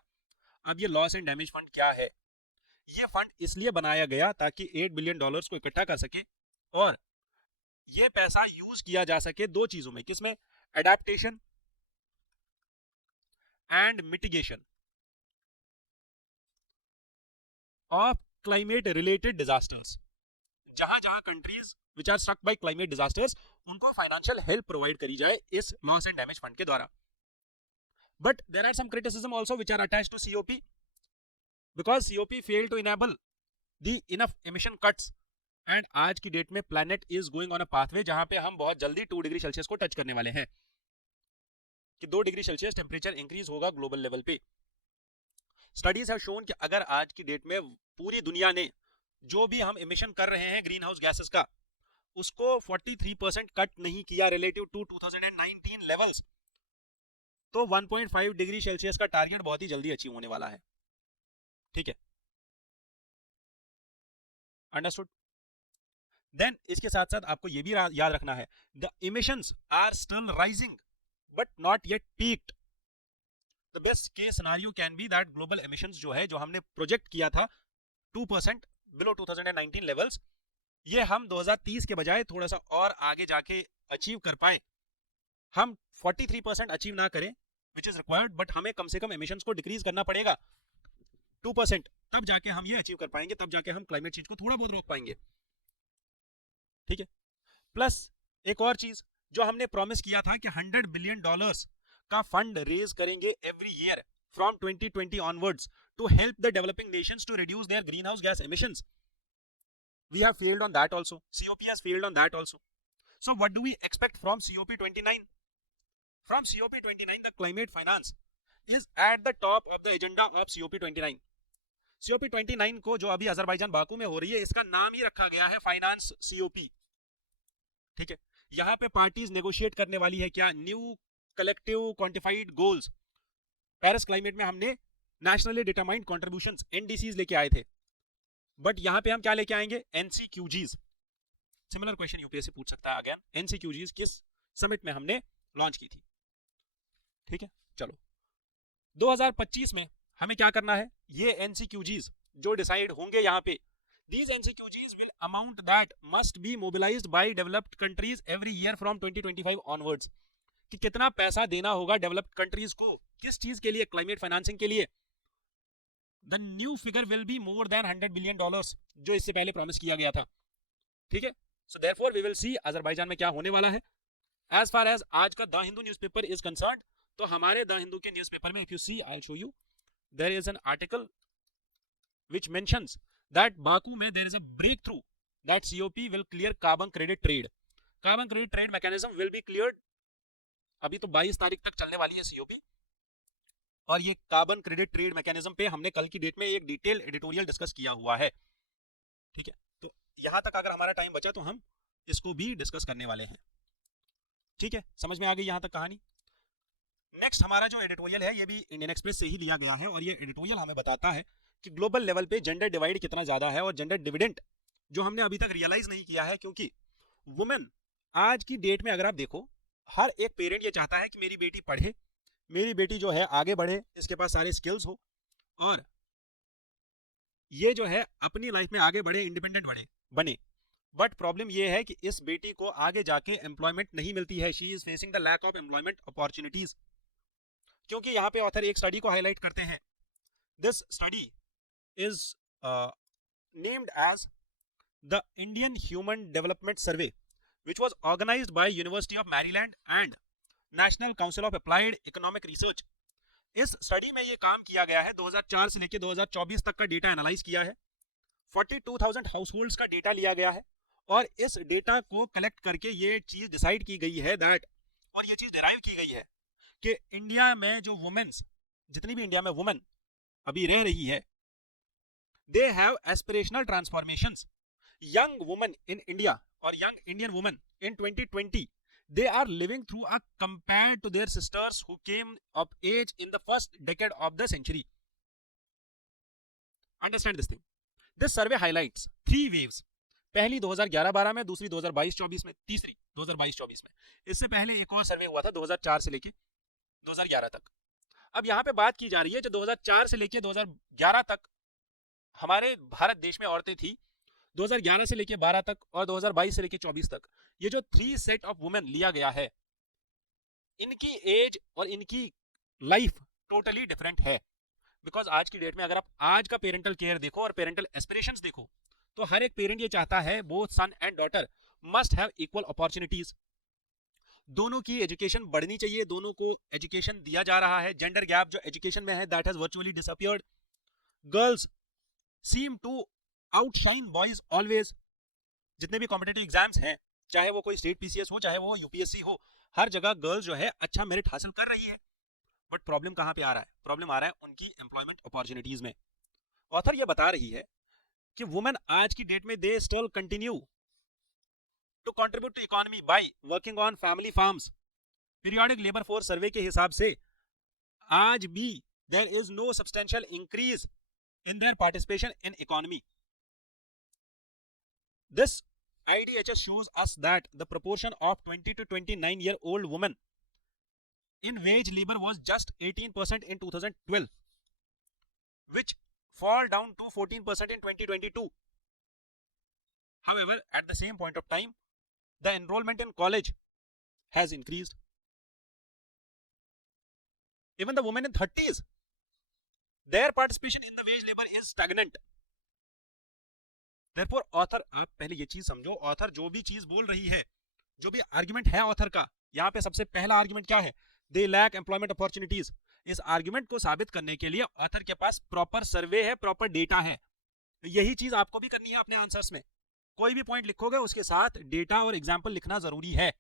अब ये लॉस एंड डैमेज फंड क्या है? ये फंड इसलिए बनाया गया ताकि $8 बिलियन को इकट्ठा कर सके और ये पैसा यूज किया जा सके 2 चीजों में। किसमें? Adaptation and mitigation of climate related disasters. जहां जहां countries which are struck by climate disasters उनको फाइनेंशियल हेल्प प्रोवाइड करी जाए इस लॉस एंड डैमेज फंड के द्वारा। But there are some criticism also which are attached to COP because COP failed to enable the enough emission cuts and आज की date में planet is going on a pathway जहां पे हम बहुत जल्दी 2 डिग्री सेल्सियस को टच करने वाले हैं कि 2 डिग्री सेल्सियस टेम्परेचर इंक्रीज होगा ग्लोबल लेवल पे। स्टडीज हैव शोन कि अगर आज की डेट में पूरी दुनिया ने जो भी हम एमिशन कर रहे हैं ग्रीन हाउस गैसेस का उसको 43% कट नहीं किया रिलेटिव टू 2019 लेवल्स, तो 1.5 डिग्री सेल्सियस का टारगेट बहुत ही जल्दी अचीव होने वाला है। ठीक है, अंडरस्टूड? देन इसके साथ साथ आपको यह भी याद रखना है the emissions are still rising but not yet peaked. The best case scenario can be that global emissions जो है, जो हमने प्रोजेक्ट किया था 2% बिलो 2019 लेवल्स, ये हम 2030 के बजाय थोड़ा सा और आगे जाके अचीव कर पाए। हम 43% अचीव ना करें विच इज रिक्वायर्ड, बट हमें कम से कम एमिशंस को डिक्रीज करना पड़ेगा 2%, तब जाके हम ये अचीव कर पाएंगे, तब जाके हम क्लाइमेट चेंज को थोड़ा बहुत रोक पाएंगे। ठीक है, प्लस एक और चीज जो हमने प्रॉमिस किया था कि $100 बिलियन का फंड रेज करेंगे every year from 2020 onwards to help the developing nations to reduce their greenhouse gas emissions. We have failed on that also. COP has failed on that also. So what do we expect from COP 29? From COP 29, the climate finance is at the top of the agenda of COP 29. COP 29 को जो अभी Azerbaijan Baku में हो रही है, इसका नाम ही रखा गया है फाइनेंस COP। ठीक है, यहाँ पे पार्टीज नेगोशिएट करने वाली है क्या? New collective quantified goals. Paris climate में हमने नेशनली डिटरमाइंड कॉन्ट्रीब्यूशंस NDCs लेके आए थे, बट यहां पे हम क्या लेके आएंगे? NCQGs। सिमिलर क्वेश्चन यूपीएससी पूछ सकता है अगेन। NCQGs किस समिट में हमने लॉन्च की थी? ठीक है, चलो 2025 में हमें क्या करना है? ये NCQGs जो डिसाइड होंगे यहाँ पे, these NCQGs will amount that must be mobilized by developed countries every year from 2025 onwards। कि कितना पैसा देना होगा डेवलप्ड कंट्रीज को, किस चीज के लिए? क्लाइमेट फाइनेंसिंग के लिए। The new figure will be more than $100 billion जो इससे पहले प्रॉमिस किया गया था। ठीक है, so therefore we will see Azerbaijan में क्या होने वाला है। एज फार एज आज का the Hindu newspaper is concerned, तो हमारे द हिंदू के न्यूज़पेपर में, if you see, I will show you, there is an article which mentions that Baku में there is a breakthrough that COP will clear carbon credit trade. Carbon credit trade mechanism will be cleared. अभी तो 22 तारीख तक चलने वाली है COP, और ये कार्बन क्रेडिट ट्रेड मैकेनिज्म पे हमने कल की डेट में एक डिटेल एडिटोरियल डिस्कस किया हुआ है, ठीक है। तो यहां तक अगर हमारा टाइम बचा तो हम इसको भी डिस्कस करने वाले हैं, ठीक है। समझ में आ गई यहां तक कहानी। नेक्स्ट हमारा जो एडिटोरियल है ये भी इंडियन एक्सप्रेस से ही लिया गया है, और ये एडिटोरियल हमें बताता है कि ग्लोबल लेवल पे जेंडर डिवाइड कितना ज्यादा है, और जेंडर डिविडेंड जो हमने अभी तक रियलाइज नहीं किया है, क्योंकि वुमेन आज की डेट में अगर आप देखो, हर एक पेरेंट ये चाहता है कि मेरी बेटी पढ़े, मेरी बेटी जो है आगे बढ़े, इसके पास सारे स्किल्स हो, और ये जो है अपनी लाइफ में आगे बढ़े, इंडिपेंडेंट बने। बट प्रॉब्लम ये है कि इस बेटी को आगे जाके एम्प्लॉयमेंट नहीं मिलती है, she is facing the lack of employment opportunities. क्योंकि यहाँ पे ऑथर एक स्टडी को हाईलाइट करते हैं, this study is named as the Indian Human Development Survey, which was organized by University of Maryland and National Council of Applied Economic Research. इस study में ये काम किया गया है, 2004 से लेकर 2024 तक का डेटा एनालाइज किया है, 42,000 हाउसहोल्ड्स का डेटा लिया गया है, और इस डेटा को कलेक्ट करके ये चीज डिसाइड की गई है दैट, और ये चीज डिराइव की गई है कि इंडिया में जो वुमेन्स, जितनी भी इंडिया में वुमेन अभी रह रही है, they have aspirational transformations. Young women in India or young Indian women in 2020, they are living through a compared to their sisters who came of age in the first decade of the century. Understand this thing. This survey highlights three waves. पहली 2011-12 में, दूसरी 2022-24 में, तीसरी 2022-24 में। इससे पहले एक और सर्वे हुआ था 2004 से लेके 2011 तक। अब यहाँ पे बात की जा रही है जो 2004 से लेके 2011 तक हमारे भारत देश में औरतें थी, 2011 से लेके 12 तक और 2022 से लेके 24 तक, ये जो 3 सेट ऑफ वुमेन लिया गया है, इनकी एज और इनकी लाइफ टोटली डिफरेंट है। बिकॉज आज की डेट में अगर आप आज का पेरेंटल केयर देखो और पेरेंटल एस्पिरेशंस देखो, तो हर एक पेरेंट ये चाहता है both son and daughter must have equal opportunities. दोनों की एजुकेशन बढ़नी चाहिए, दोनों को एजुकेशन दिया जा रहा है। जेंडर गैप जो एजुकेशन में है that has virtually disappeared. Girls seem to outshine boys always. जितने भी कॉम्पिटिटिव एग्जाम्स हैं, चाहे वो कोई स्टेट पीसीएस हो, चाहे वो यूपीएससी हो, हर जगह गर्ल्स जो है अच्छा मेरिट हासिल कर रही है। बट प्रॉब्लम कहां पे आ रहा है? प्रॉब्लम आ रहा है उनकी एम्प्लॉयमेंट अपॉर्चुनिटीज में। ऑथर ये बता रही है कि वुमेन आज की डेट में they still continue to contribute to economy by working on family farms. Periodic labour force survey के हिसाब से आज भी there is no substantial increase in their participation in economy. This IDHS shows us that the proportion of 20 to 29-year-old women in wage labor was just 18% in 2012, which fall down to 14% in 2022. However, at the same point of time, the enrollment in college has increased. Even the women in 30s, their participation in the wage labor is stagnant. Therefore, author, आप पहले ये चीज समझो, author जो भी चीज बोल रही है, जो भी आर्ग्यूमेंट है ऑथर का, यहाँ पे सबसे पहला आर्ग्यूमेंट क्या है? They lack employment opportunities. इस आर्ग्यूमेंट को साबित करने के लिए ऑथर के पास प्रॉपर सर्वे है, प्रॉपर डेटा है। यही चीज आपको भी करनी है अपने आंसर्स में। कोई भी पॉइंट लिखोगे उसके साथ डेटा और एग्जाम्पल लिखना जरूरी है।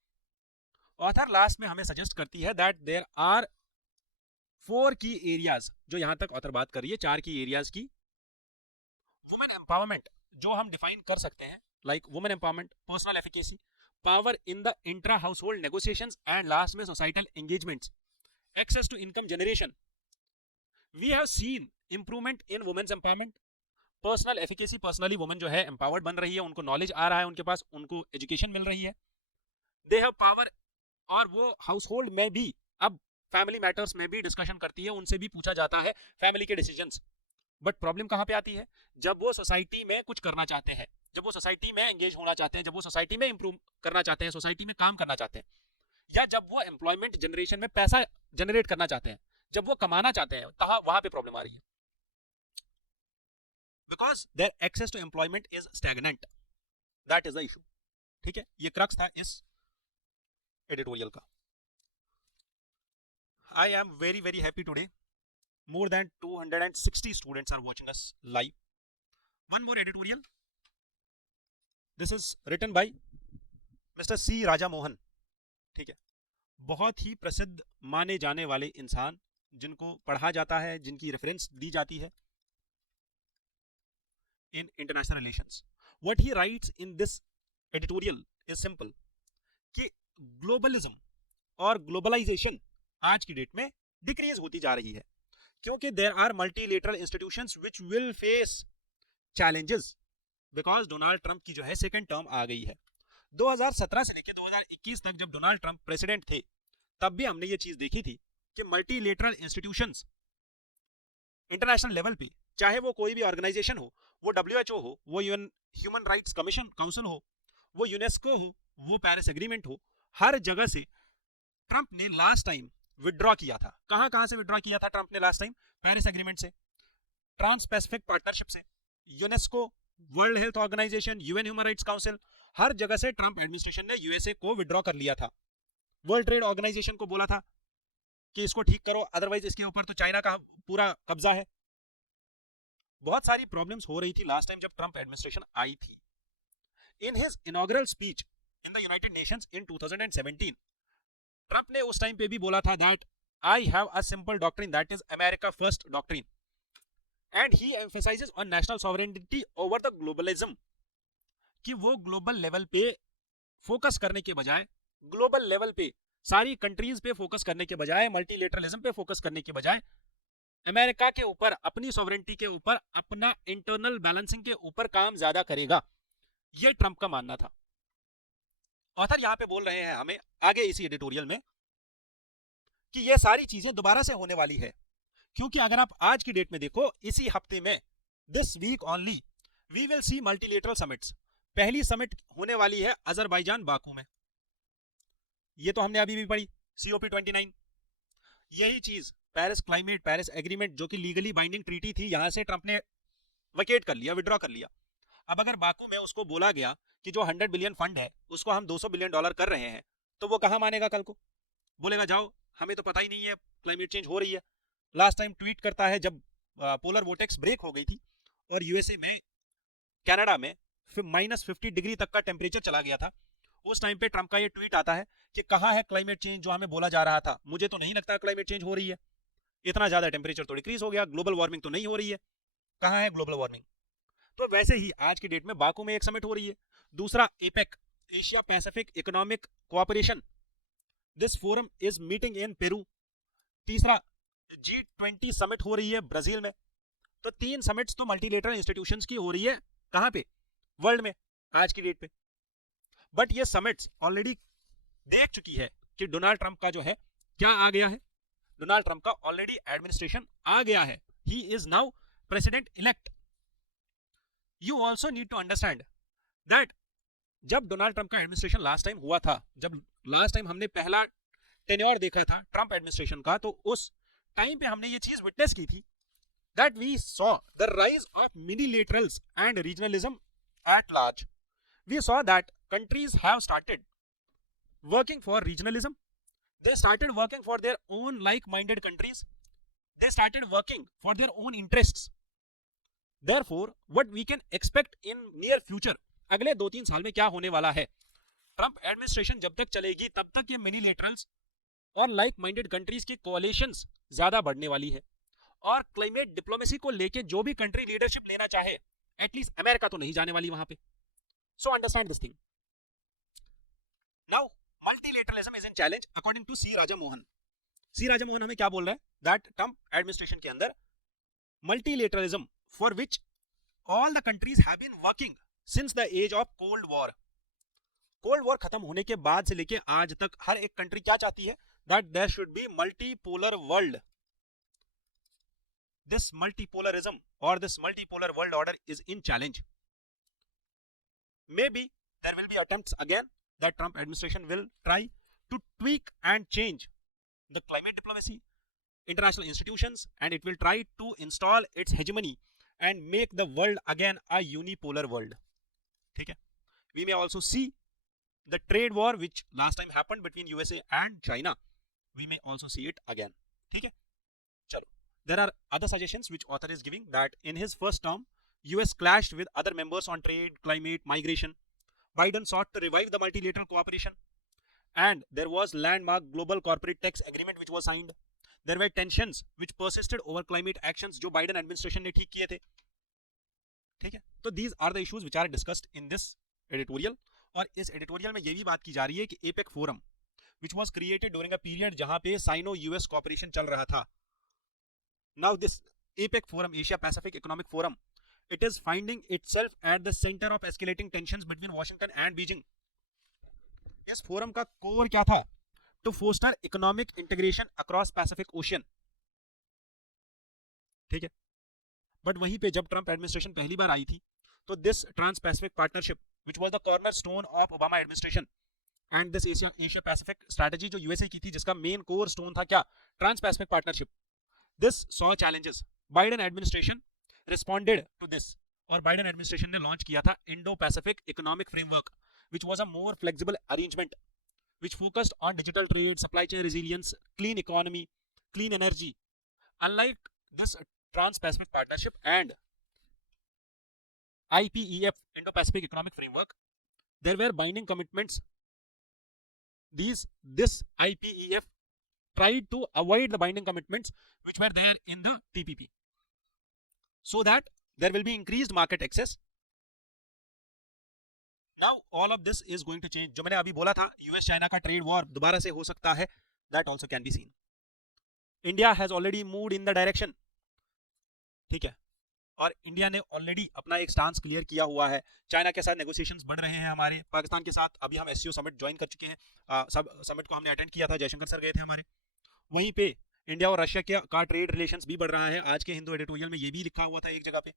ऑथर लास्ट में हमें सजेस्ट करती है दैट देयर आर 4 की एरियाज, जो यहां तक ऑथर बात कर रही है 4 की एरियाज की। वुमेन एम्पावरमेंट जो हम डिफाइन कर सकते हैं, like women empowerment, personal efficacy, power in the intra household negotiations, and last में societal engagements, access to income generation. We have seen improvement in women's empowerment, personal efficacy, personally women जो है empowered बन रही है, उनको knowledge आ रहा है, उनके पास उनको एजुकेशन मिल रही है, दे हैव पावर, और वो हाउसहोल्ड में भी अब फैमिली मैटर्स में भी डिस्कशन करती है, उनसे भी पूछा जाता है फैमिली के डिसीजंस। बट प्रॉब्लम कहां पे आती है? जब वो सोसाइटी में कुछ करना चाहते हैं, जब वो सोसाइटी में एंगेज होना चाहते हैं, जब वो सोसाइटी में इंप्रूव करना चाहते हैं, सोसाइटी में काम करना चाहते हैं, या जब वो एम्प्लॉयमेंट जनरेशन में पैसा जनरेट करना चाहते हैं, जब वो कमाना चाहते हैं, वहां पे प्रॉब्लम आ रही है। Because their access to employment is stagnant, that is the issue. ठीक है, ये क्रक्स था इस एडिटोरियल का। I am very very happy today, more than 260 students are watching us live. One more editorial. This is written by Mr. C. Raja Mohan. ठीक है, बहुत ही प्रसिद्ध माने जाने वाले इंसान, जिनको पढ़ा जाता है, जिनकी रेफरेंस दी जाती है in international relations. What he writes in this editorial is simple कि ग्लोबलिज्म और ग्लोबलाइजेशन आज की डेट में डिक्रीज होती जा रही है, क्योंकि there are multilateral institutions which will face challenges because Donald Trump की जो है सेकंड टर्म आ गई है। 2017 से लेकर 2021 तक जब डोनाल्ड ट्रंप प्रेसिडेंट थे, तब भी हमने ये चीज देखी थी कि मल्टीलेटरल इंस्टीट्यूशंस इंटरनेशनल लेवल पे, चाहे वो कोई भी ऑर्गेनाइजेशन हो, वो WHO हो, वो UN human rights commission council हो, वो यूनेस्को हो, वो पेरिस एग्रीमेंट हो, हर जगह से ट्रंप ने लास्ट टाइम विड्रॉ किया था। कहां से विड्रॉ किया था ट्रंप ने लास्ट टाइम? पेरिस एग्रीमेंट से, ट्रांस पैसिफिक पार्टनरशिप से, UNESCO, world health organisation, UN human rights council, हर जगह से ट्रंप एडमिनिस्ट्रेशन ने यूएसए को विड्रॉ कर लिया था। वर्ल्ड ट्रेड ऑर्गेनाइजेशन को बोला था कि इसको ठीक करो, अदरवाइज इसके ऊपर तो चाइना का पूरा कब्जा है। बहुत सारी प्रॉब्लम्स हो रही थी लास्ट टाइम जब ट्रंप एडमिनिस्ट्रेशन आई थी। In his inaugural speech in the United Nations in 2017, Trump ने उस टाइम पे भी बोला था that I have a simple doctrine that is America first doctrine, and he emphasises on national sovereignty over the globalism, कि वो global level पे focus करने के बजाय, ग्लोबल लेवल पे सारी कंट्रीज पे फोकस करने के बजाय, मल्टीलेटरलिज्म पे फोकस करने के बजाय अमेरिका के ऊपर, अपनी सॉवरेनिटी के ऊपर, अपना इंटरनल बैलेंसिंग के ऊपर काम ज्यादा करेगा, ये ट्रंप का मानना था। ऑथर यहां पे बोल रहे हैं हमें आगे इसी एडिटोरियल में कि ये सारी चीजें दोबारा से होने वाली है, क्योंकि अगर आप आज की डेट में देखो, इसी हफ्ते में, this week only, we will see multilateral summits. पहली समिट होने वाली है अजरबैजान बाकू में, ये तो हमने अभी भी पढ़ी, COP29। यही चीज पेरिस क्लाइमेट, पेरिस एग्रीमेंट, जो कि लीगली बाइंडिंग ट्रीटी थी, यहां से ट्रंप ने वैकेट कर लिया, विड्रॉ कर लिया। अब अगर बाकू में उसको बोला गया कि जो 100 बिलियन फंड है उसको हम 200 बिलियन डॉलर कर रहे हैं, तो वो कहां मानेगा? कल को बोलेगा जाओ, हमें तो पता ही नहीं है क्लाइमेट चेंज हो रही है। लास्ट टाइम ट्वीट करता है जब पोलर वोर्टेक्स ब्रेक हो गई थी और यूएसए में, कनाडा में -50 डिग्री तक का टेम्परेचर चला गया था, उस टाइम पे ट्रंप का ये ट्वीट आता है कि कहां है क्लाइमेट चेंज जो हमें बोला जा रहा था, मुझे तो नहीं लगता क्लाइमेट चेंज हो रही है, इतना ज्यादा टेम्परेचर तो डिक्रीज हो गया, ग्लोबल वार्मिंग तो नहीं हो रही है, कहां है ग्लोबल वार्मिंग? तो वैसे ही आज की डेट में बाकू में एक समिट हो रही है, दूसरा APEC, Asia Pacific economic cooperation, this forum is meeting in Peru, तीसरा G20 समिट हो रही है ब्राजील में। तो 3 समिट्स तो मल्टीलेटरल इंस्टीट्यूशंस की हो रही है, कहां पे? वर्ल्ड में, आज की डेट पे। बट ये समिट्स ऑलरेडी देख चुकी है कि डोनाल्ड ट्रंप का जो है क्या आ गया है, डोनाल्ड ट्रंप का ऑलरेडी एडमिनिस्ट्रेशन आ गया है, he is now president elect. You also need to understand that जब डोनाल्ड ट्रंप का एडमिनिस्ट्रेशन लास्ट टाइम हुआ था, जब लास्ट टाइम हमने पहला टेन्योर देखा था ट्रंप एडमिनिस्ट्रेशन का, तो उस टाइम पे हमने ये चीज विटनेस की थी that we saw the rise of minilaterals and regionalism at large. We saw that countries have started working for regionalism. They started working for their own like-minded countries. They started working for their own interests. Therefore, what we can expect in near future, अगले 2-3 साल में क्या होने वाला है, Trump administration जब तक चलेगी तब तक ये मिनीलेटरल्स और लाइक माइंडेड कंट्रीज की कोalitions ज्यादा बढ़ने वाली है, और क्लाइमेट डिप्लोमेसी को लेके जो भी कंट्री लीडरशिप लेना चाहे, एटलीस्ट अमेरिका तो नहीं जाने वाली वहां पे। So understand this thing. Now multilateralism is in challenge according to C Raja Mohan. C Raja Mohan हमें क्या बोल रहा है? दैट ट्रंप एडमिनिस्ट्रेशन के अंदर multilateralism for which all the countries have been working since the age of cold war. Cold war खत्म होने के बाद से लेके आज तक हर एक कंट्री क्या चाहती है? That there should be multipolar world. This multipolarism or this multipolar world order is in challenge. Maybe there will be attempts again that Trump administration will try to tweak and change the climate diplomacy, international institutions, and it will try to install its hegemony and make the world again a unipolar world. ठीक है? We may also see the trade war which last time happened between USA and China, we may also see it again. ठीक है, चलो. There are other suggestions which author is giving that in his first term, US clashed with other members on trade, climate, migration. Biden sought to revive the multilateral cooperation, and there was landmark global corporate tax agreement which was signed. There were tensions which persisted over climate actions जो Biden administration ने ठीक किए थे. ठीक है, तो these are the issues which are discussed in this editorial. और इस editorial में ये भी बात की जा रही है कि APEC forum which was created during a period जहां पे Sino-US cooperation चल रहा था. Now this APEC forum, Asia Pacific Economic Forum, it is finding itself at the center of escalating tensions between Washington and Beijing. इस forum का core क्या था? To foster economic integration across Pacific Ocean. ठीक है, but वहीं पे जब Trump administration पहली बार आई थी तो this trans Pacific partnership which was the cornerstone of Obama administration and this Asia Pacific strategy जो यूएसए की थी जिसका मेन कोर स्टोन था क्या? Trans Pacific partnership. This saw challenges. Biden administration responded to this और Biden administration ने launch किया था Indo Pacific economic framework which was a more flexible arrangement which focused on digital trade, supply chain resilience, clean economy, clean energy. Unlike this Trans-Pacific Partnership and IPEF, Indo-Pacific Economic Framework, there were binding commitments. This IPEF tried to avoid the binding commitments which were there in the TPP so that there will be increased market access. Now all of this is going to change. जो मैंने अभी बोला था US China का trade war दोबारा से हो सकता है, that also can be seen. India has already moved in the direction. ठीक है, और इंडिया ने ऑलरेडी अपना एक स्टांस क्लियर किया हुआ है. चाइना के साथ नेगोशिएशंस बढ़ रहे हैं हमारे. पाकिस्तान के साथ अभी हम एससीओ समिट ज्वाइन कर चुके हैं. सब समिट को हमने अटेंड किया था, जयशंकर सर गए थे हमारे. वहीं पे इंडिया और रशिया का ट्रेड रिलेशंस भी बढ़ रहा है. आज के हिंदू एडिटोरियल में ये भी लिखा हुआ था एक जगह पे.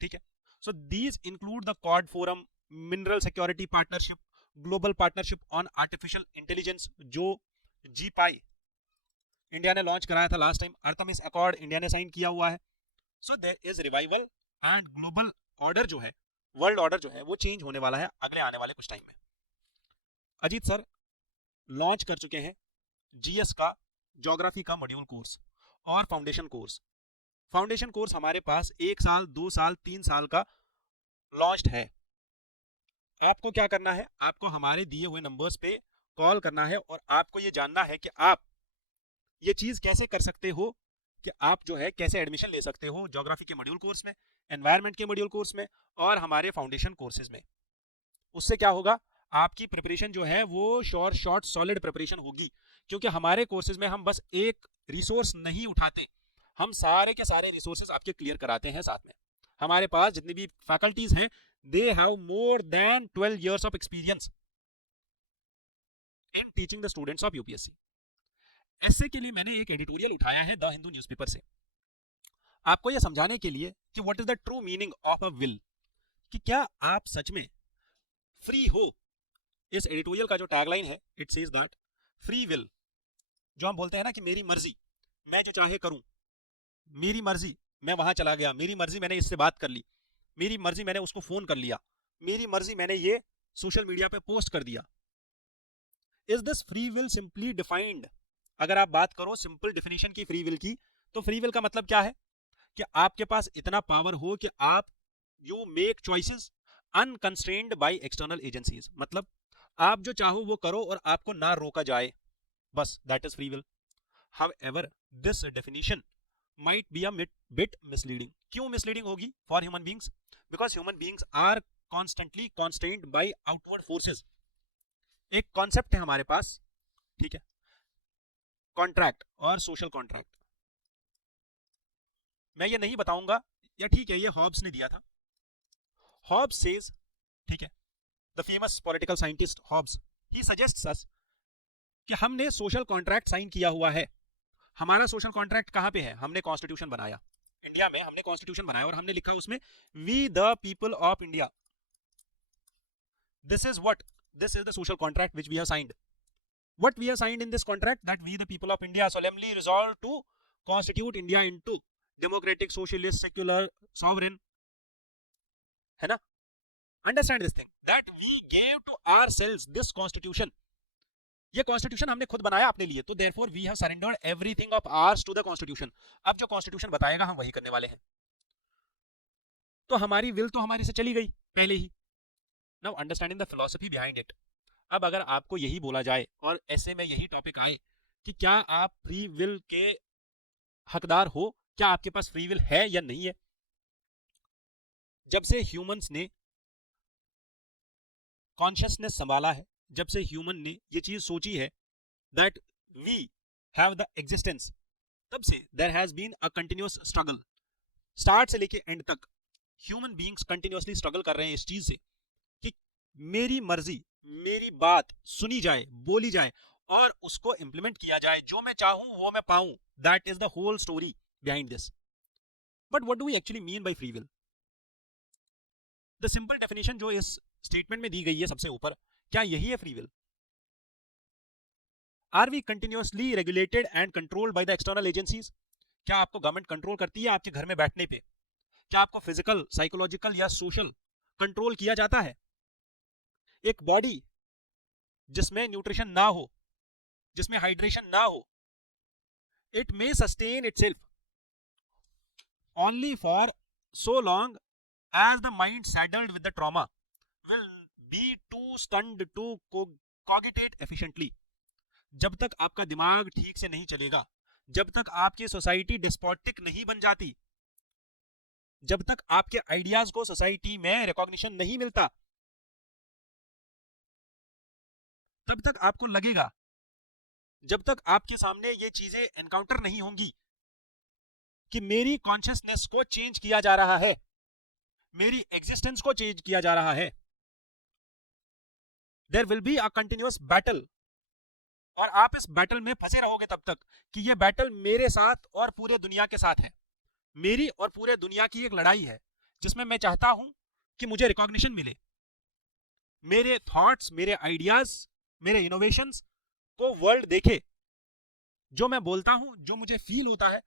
ठीक है, so these include the Quad forum, mineral security partnership, global partnership on artificial intelligence जो जीपाई इंडिया ने लॉन्च कराया था last time. Artemis accord India ने साइन किया हुआ है. So there is revival and global order जो है, वर्ल्ड ऑर्डर जो है वो चेंज होने वाला है अगले आने वाले कुछ टाइम में. अजीत सर लॉन्च कर चुके हैं जीएस का ज्योग्राफी का मॉड्यूल कोर्स और फाउंडेशन कोर्स. फाउंडेशन कोर्स हमारे पास 1 साल 2 साल 3 साल का लॉन्च्ड है. आपको क्या करना है? आपको हमारे दिए हुए नंबर्स पे कॉल करना है और आपको ये जानना है कि आप ये चीज कैसे कर सकते हो, कि आप जो है कैसे एडमिशन ले सकते हो ज्योग्राफी के मॉड्यूल कोर्स में, एनवायरनमेंट के मॉड्यूल कोर्स में और हमारे फाउंडेशन कोर्सेज में. उससे क्या होगा? आपकी प्रिपरेशन जो है वो शॉर्ट सॉलिड प्रिपरेशन होगी, क्योंकि हमारे कोर्सेज में हम बस एक रिसोर्स नहीं उठाते, हम सारे के सारे रिसोर्सेज आपके क्लियर कराते हैं. साथ में हमारे पास जितनी भी फैकल्टीज हैं, they have more than 12 years of experience in teaching the students of UPSC. ऐसे के लिए मैंने एक एडिटोरियल उठाया है द हिंदू न्यूज़पेपर से, आपको यह समझाने के लिए कि what is the true meaning of a will, कि क्या आप सच में फ्री हो. इस एडिटोरियल का जो टैगलाइन है, it says that free will, जो हम बोलते हैं ना कि मेरी मर्जी, मैं जो चाहे करूं, मेरी मर्जी मैं वहां चला गया, मेरी मर्जी मैंने इससे बात कर ली, मेरी मर्जी मैंने उसको फोन कर लिया, मेरी मर्जी मैंने ये सोशल मीडिया पे पोस्ट कर दिया. Is this free will simply defined? अगर आप बात करो सिंपल डिफिनेशन की फ्री विल की, तो फ्री विल का मतलब क्या है? कि आपके पास इतना पावर हो कि आप you make choices unconstrained by external agencies. मतलब आप जो चाहो वो करो और आपको ना रोका जाए, बस that is free will. However this definition might be a bit misleading. क्यों misleading होगी for human beings? Because human beings are constantly constrained by outward forces. एक कॉन्सेप्ट है हमारे पास, ठीक है, कॉन्ट्रैक्ट और सोशल कॉन्ट्रैक्ट. मैं ये नहीं बताऊंगा, या ठीक है ये हॉब्स ने दिया था. हॉब्स सेज, ठीक है, the famous political scientist Hobbes, he suggests us कि हमने सोशल कॉन्ट्रैक्ट साइन किया हुआ है. हमारा सोशल कॉन्ट्रैक्ट कहां पे है? हमने कॉन्स्टिट्यूशन बनाया इंडिया में, हमने कॉन्स्टिट्यूशन बनाया और हमने लिखा उसमें we the people of India. This is the social contract which we have signed. What we have signed in this contract? That we the people of India solemnly resolve to constitute India into democratic, socialist, secular, sovereign. है ना? Understand this thing that we gave to ourselves this constitution. ये constitution हमने खुद बनाया अपने लिए, तो therefore we have surrendered everything of ours to the constitution. अब जो कॉन्स्टिट्यूशन बताएगा हम वही करने वाले हैं. तो हमारी विल तो हमारे से चली गई पहले ही. Now understanding the philosophy behind it. अब अगर आपको यही बोला जाए और ऐसे में यही टॉपिक आए कि क्या आप फ्री विल के हकदार हो, क्या आपके पास फ्री विल है या नहीं है. जब से ह्यूमंस ने कॉन्शियसनेस संभाला है, जब से ह्यूमन ने ये चीज सोची है that we have the existence, तब से there has been a continuous struggle. Start से लेके एंड तक ह्यूमन बीइंग्स कंटिन्यूअसली स्ट्रगल कर रहे हैं इस चीज से कि मेरी मर्जी, मेरी बात सुनी जाए, बोली जाए और उसको इंप्लीमेंट किया जाए. जो मैं चाहूं वो मैं पाऊं. That is the whole story behind this. But what do we actually mean by free will? The simple definition जो इस स्टेटमेंट में दी गई है सबसे ऊपर, क्या यही है free will? Are we continuously regulated and controlled by the external agencies? क्या आपको गवर्नमेंट कंट्रोल करती है आपके घर में बैठने पे? क्या आपको फिजिकल, साइकोलॉजिकल या सोशल कंट्रोल किया जाता है? एक बॉडी जिसमें न्यूट्रिशन ना हो, जिसमें हाइड्रेशन ना हो, it may sustain itself only for so long as the mind saddled with the trauma will be too stunned to cogitate efficiently. जब तक आपका दिमाग ठीक से नहीं चलेगा, जब तक आपकी सोसाइटी डिस्पोटिक नहीं बन जाती, जब तक आपके आइडियाज को सोसाइटी में रिकॉग्निशन नहीं मिलता, तब तक आपको लगेगा, जब तक आपके सामने ये चीजें एनकाउंटर नहीं होंगी कि मेरी कॉन्शियसनेस को चेंज किया जा रहा है, मेरी एग्जिस्टेंस को चेंज किया जा रहा है, there will be a continuous battle. और आप इस बैटल में फंसे रहोगे तब तक कि ये बैटल मेरे साथ और पूरे दुनिया के साथ है. मेरी और पूरे दुनिया की एक लड़ाई है जिसमें मैं चाहता हूं कि मुझे रिकॉग्निशन मिले, मेरे थॉट्स, मेरे आइडियाज, मेरे इनोवेशंस को वर्ल्ड देखे, जो मैं बोलता हूं, जो मुझे फील होता है,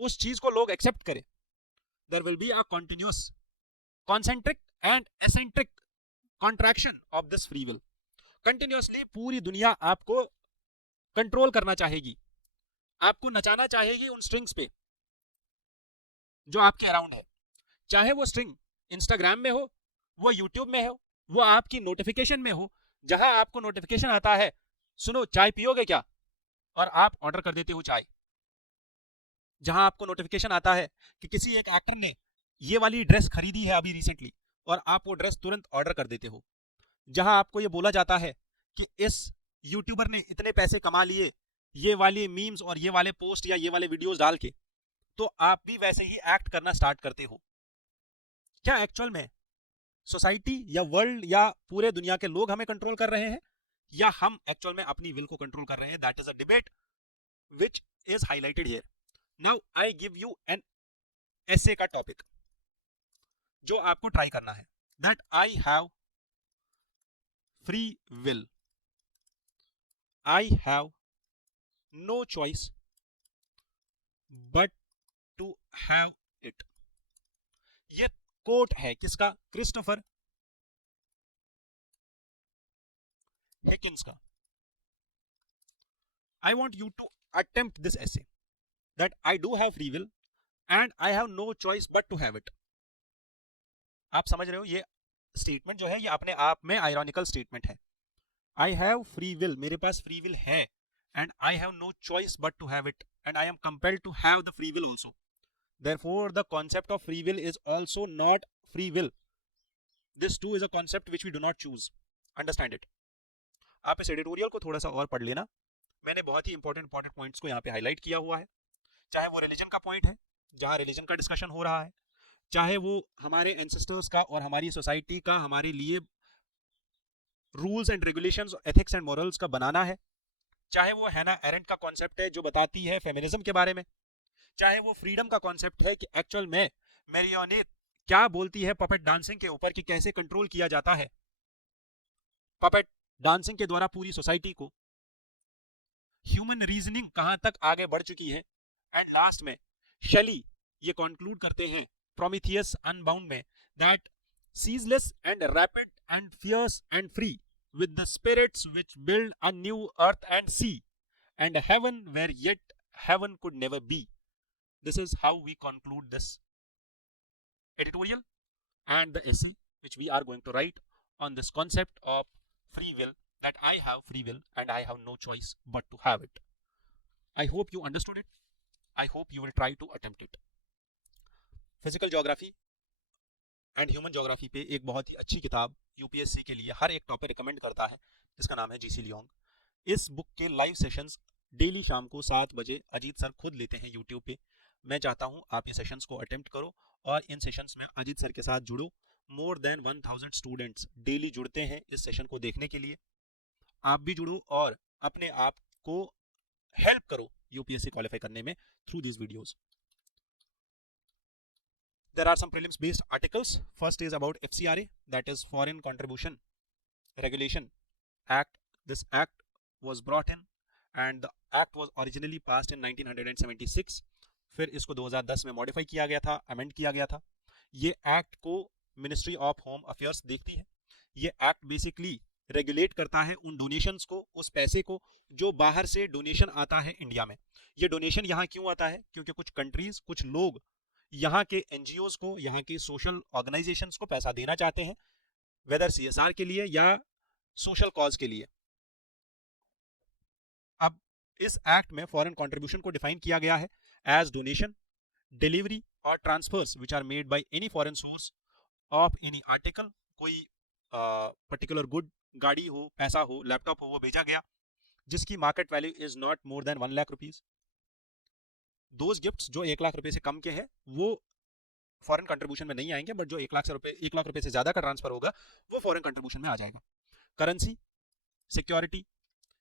उस चीज को लोग एक्सेप्ट करें. There will be a continuous concentric and eccentric contraction of this free will. Continuously पूरी दुनिया आपको कंट्रोल करना चाहेगी, आपको नचाना चाहेगी उन स्ट्रिंग्स पे जो आपके अराउंड है. चाहे वो स्ट्रिंग इंस्टाग्राम में हो, वो यूट्यूब में हो, वो आपकी नोटिफिकेशन में हो, जहां आपको नोटिफिकेशन आता है, सुनो चाय पियोगे क्या, और आप ऑर्डर कर देते हो चाय. जहां आपको नोटिफिकेशन आता है कि किसी एक एक्टर ने ये वाली ड्रेस खरीदी है अभी रिसेंटली, और आप वो ड्रेस तुरंत ऑर्डर कर देते हो. जहां आपको ये बोला जाता है कि इस यूट्यूबर ने इतने पैसे कमा लिए ये वाली मीम्स और ये वाले पोस्ट या ये वाले वीडियोस डाल के, तो आप भी वैसे ही एक्ट करना स्टार्ट करते हो. क्या एक्चुअल में सोसाइटी या वर्ल्ड या पूरे दुनिया के लोग हमें कंट्रोल कर रहे हैं, या हम एक्चुअल में अपनी विल को कंट्रोल कर रहे हैं? That is a debate which is highlighted here. Now I give you an essay का टॉपिक जो आपको ट्राई करना है. That I have free will, I have no choice but to have it. ये कोट है किसका? क्रिस्टोफर हिकिंस का. I want you to attempt this essay that I do have free will and I have no choice but to have it. आप समझ रहे हो, ये statement जो है ये अपने आप में आयरॉनिकल स्टेटमेंट है. आई हैव फ्री विल, मेरे पास फ्री विल है, and I have no choice but to have it, and I am compelled to have the free will also. Therefore the concept of free will is also not free will. This too is a concept which we do not choose. Understand it. आप इस editorial को थोड़ा सा और पढ़ लेना. मैंने बहुत ही इंपॉर्टेंट पॉइंट्स को यहाँ पे हाईलाइट किया हुआ है. चाहे वो रिलीजन का पॉइंट है जहाँ रिलीजन का डिस्कशन हो रहा है, चाहे वो हमारे एंसेस्टर्स का और हमारी सोसाइटी का हमारे लिए rules and regulations, ethics and morals का बनाना है, चाहे वो हैना एरेंट का कॉन्सेप्ट है जो बताती है फेमिनिज्म के बारे में, चाहे वो फ्रीडम का कॉन्सेप्ट है कि एक्चुअल में मैरियोनेट क्या बोलती है पपेट डांसिंग के ऊपर कि कैसे कंट्रोल किया जाता है पपेट डांसिंग के द्वारा पूरी सोसाइटी को. ह्यूमन रीजनिंग कहां तक आगे बढ़ चुकी है. एंड लास्ट में शेली ये कंक्लूड करते हैं प्रोमीथियस अनबाउंड में that ceaseless and rapid and fierce and free, with the spirits which build a new earth and sea, and heaven where yet heaven could never be. This is how we conclude this editorial and the essay which we are going to write on this concept of free will, that I have free will and I have no choice but to have it. I hope you understood it. I hope you will try to attempt it. Physical geography and human geography पे एक बहुत ही अच्छी किताब UPSC के लिए हर एक topic recommend करता है, जिसका नाम है जीसी लियोंग। इस बुक के लाइव सेशंस डेली शाम को 7 बजे अजीत सर खुद लेते हैं यूट्यूब पे। मैं चाहता हूँ आप ये सेशंस को अटेम्प्ट करो और इन सेशंस में अजीत सर के साथ जुड़ो। मोर देन 1000 स्टूडेंट्स डेली जुड़ते हैं इस सेशन को देखने के लिए। आप भी जुड़ो और अपने आप को हेल्प करो यूपीएससी क्वालिफाई करने में through this videos. There are some prelims based articles. First is about FCRA, that is Foreign Contribution Regulation Act. This act was brought in and the act was originally passed in 1976. फिर इसको 2010 में modify किया गया था, amend किया गया था। ये एक्ट को मिनिस्ट्री ऑफ होम अफेयर्स देखती है। ये एक्ट बेसिकली रेगुलेट करता है उन डोनेशंस को, उस पैसे को जो बाहर से डोनेशन आता है इंडिया में। ये डोनेशन यहाँ क्यों आता है? क्योंकि कुछ कंट्रीज, कुछ लोग यहाँ के एनजीओज को, यहाँ के सोशल ऑर्गेनाइजेशंस को पैसा देना चाहते हैं, वेदर सीएसआर के लिए या सोशल कॉज के लिए। अब इस एक्ट में फॉरेन कंट्रीब्यूशन को डिफाइन किया गया है एज डोनेशन, डिलीवरी और transfers which are made by any foreign source of any article. कोई पर्टिकुलर गुड, गाड़ी हो, पैसा हो, लैपटॉप हो, वो भेजा गया जिसकी market value is not more then 1 lakh rupees. Those gifts जो 1 लाख रुपए से कम के हैं वो फॉरेन कंट्रीब्यूशन में नहीं आएंगे, बट जो 1 लाख रुपए से ज्यादा का ट्रांसफर होगा वो फॉरेन कंट्रीब्यूशन में आ जाएगा। करेंसी, सिक्योरिटी,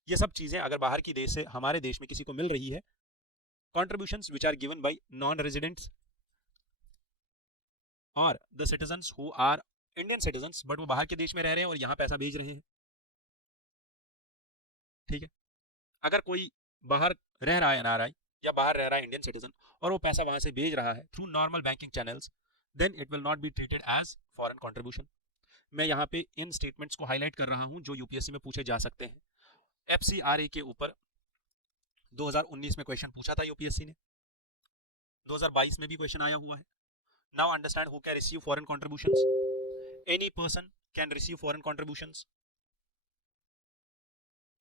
ये सब चीजें अगर बाहर की देश से हमारे देश में किसी को मिल रही है, contributions which are given by non-residents or the citizens who are Indian citizens but वो बाहर के देश में रह रहे हैं और यहाँ पैसा भेज रहे हैं, ठीक है। अगर कोई बाहर रह रहा है एनआरआई या बाहर रह रहा है इंडियन सिटीजन और वो पैसा वहां से भेज रहा है through normal banking channels, then it will not be treated as foreign contribution. मैं यहाँ पे इन स्टेटमेंट्स को हाईलाइट कर रहा हूँ जो यूपीएससी में पूछे जा सकते हैं। एफसीआरए के ऊपर 2019 में क्वेश्चन पूछा था यूपीएससी ने, 2022 में भी क्वेश्चन आया हुआ है। Now understand who can receive foreign contributions. Any person can receive foreign contributions.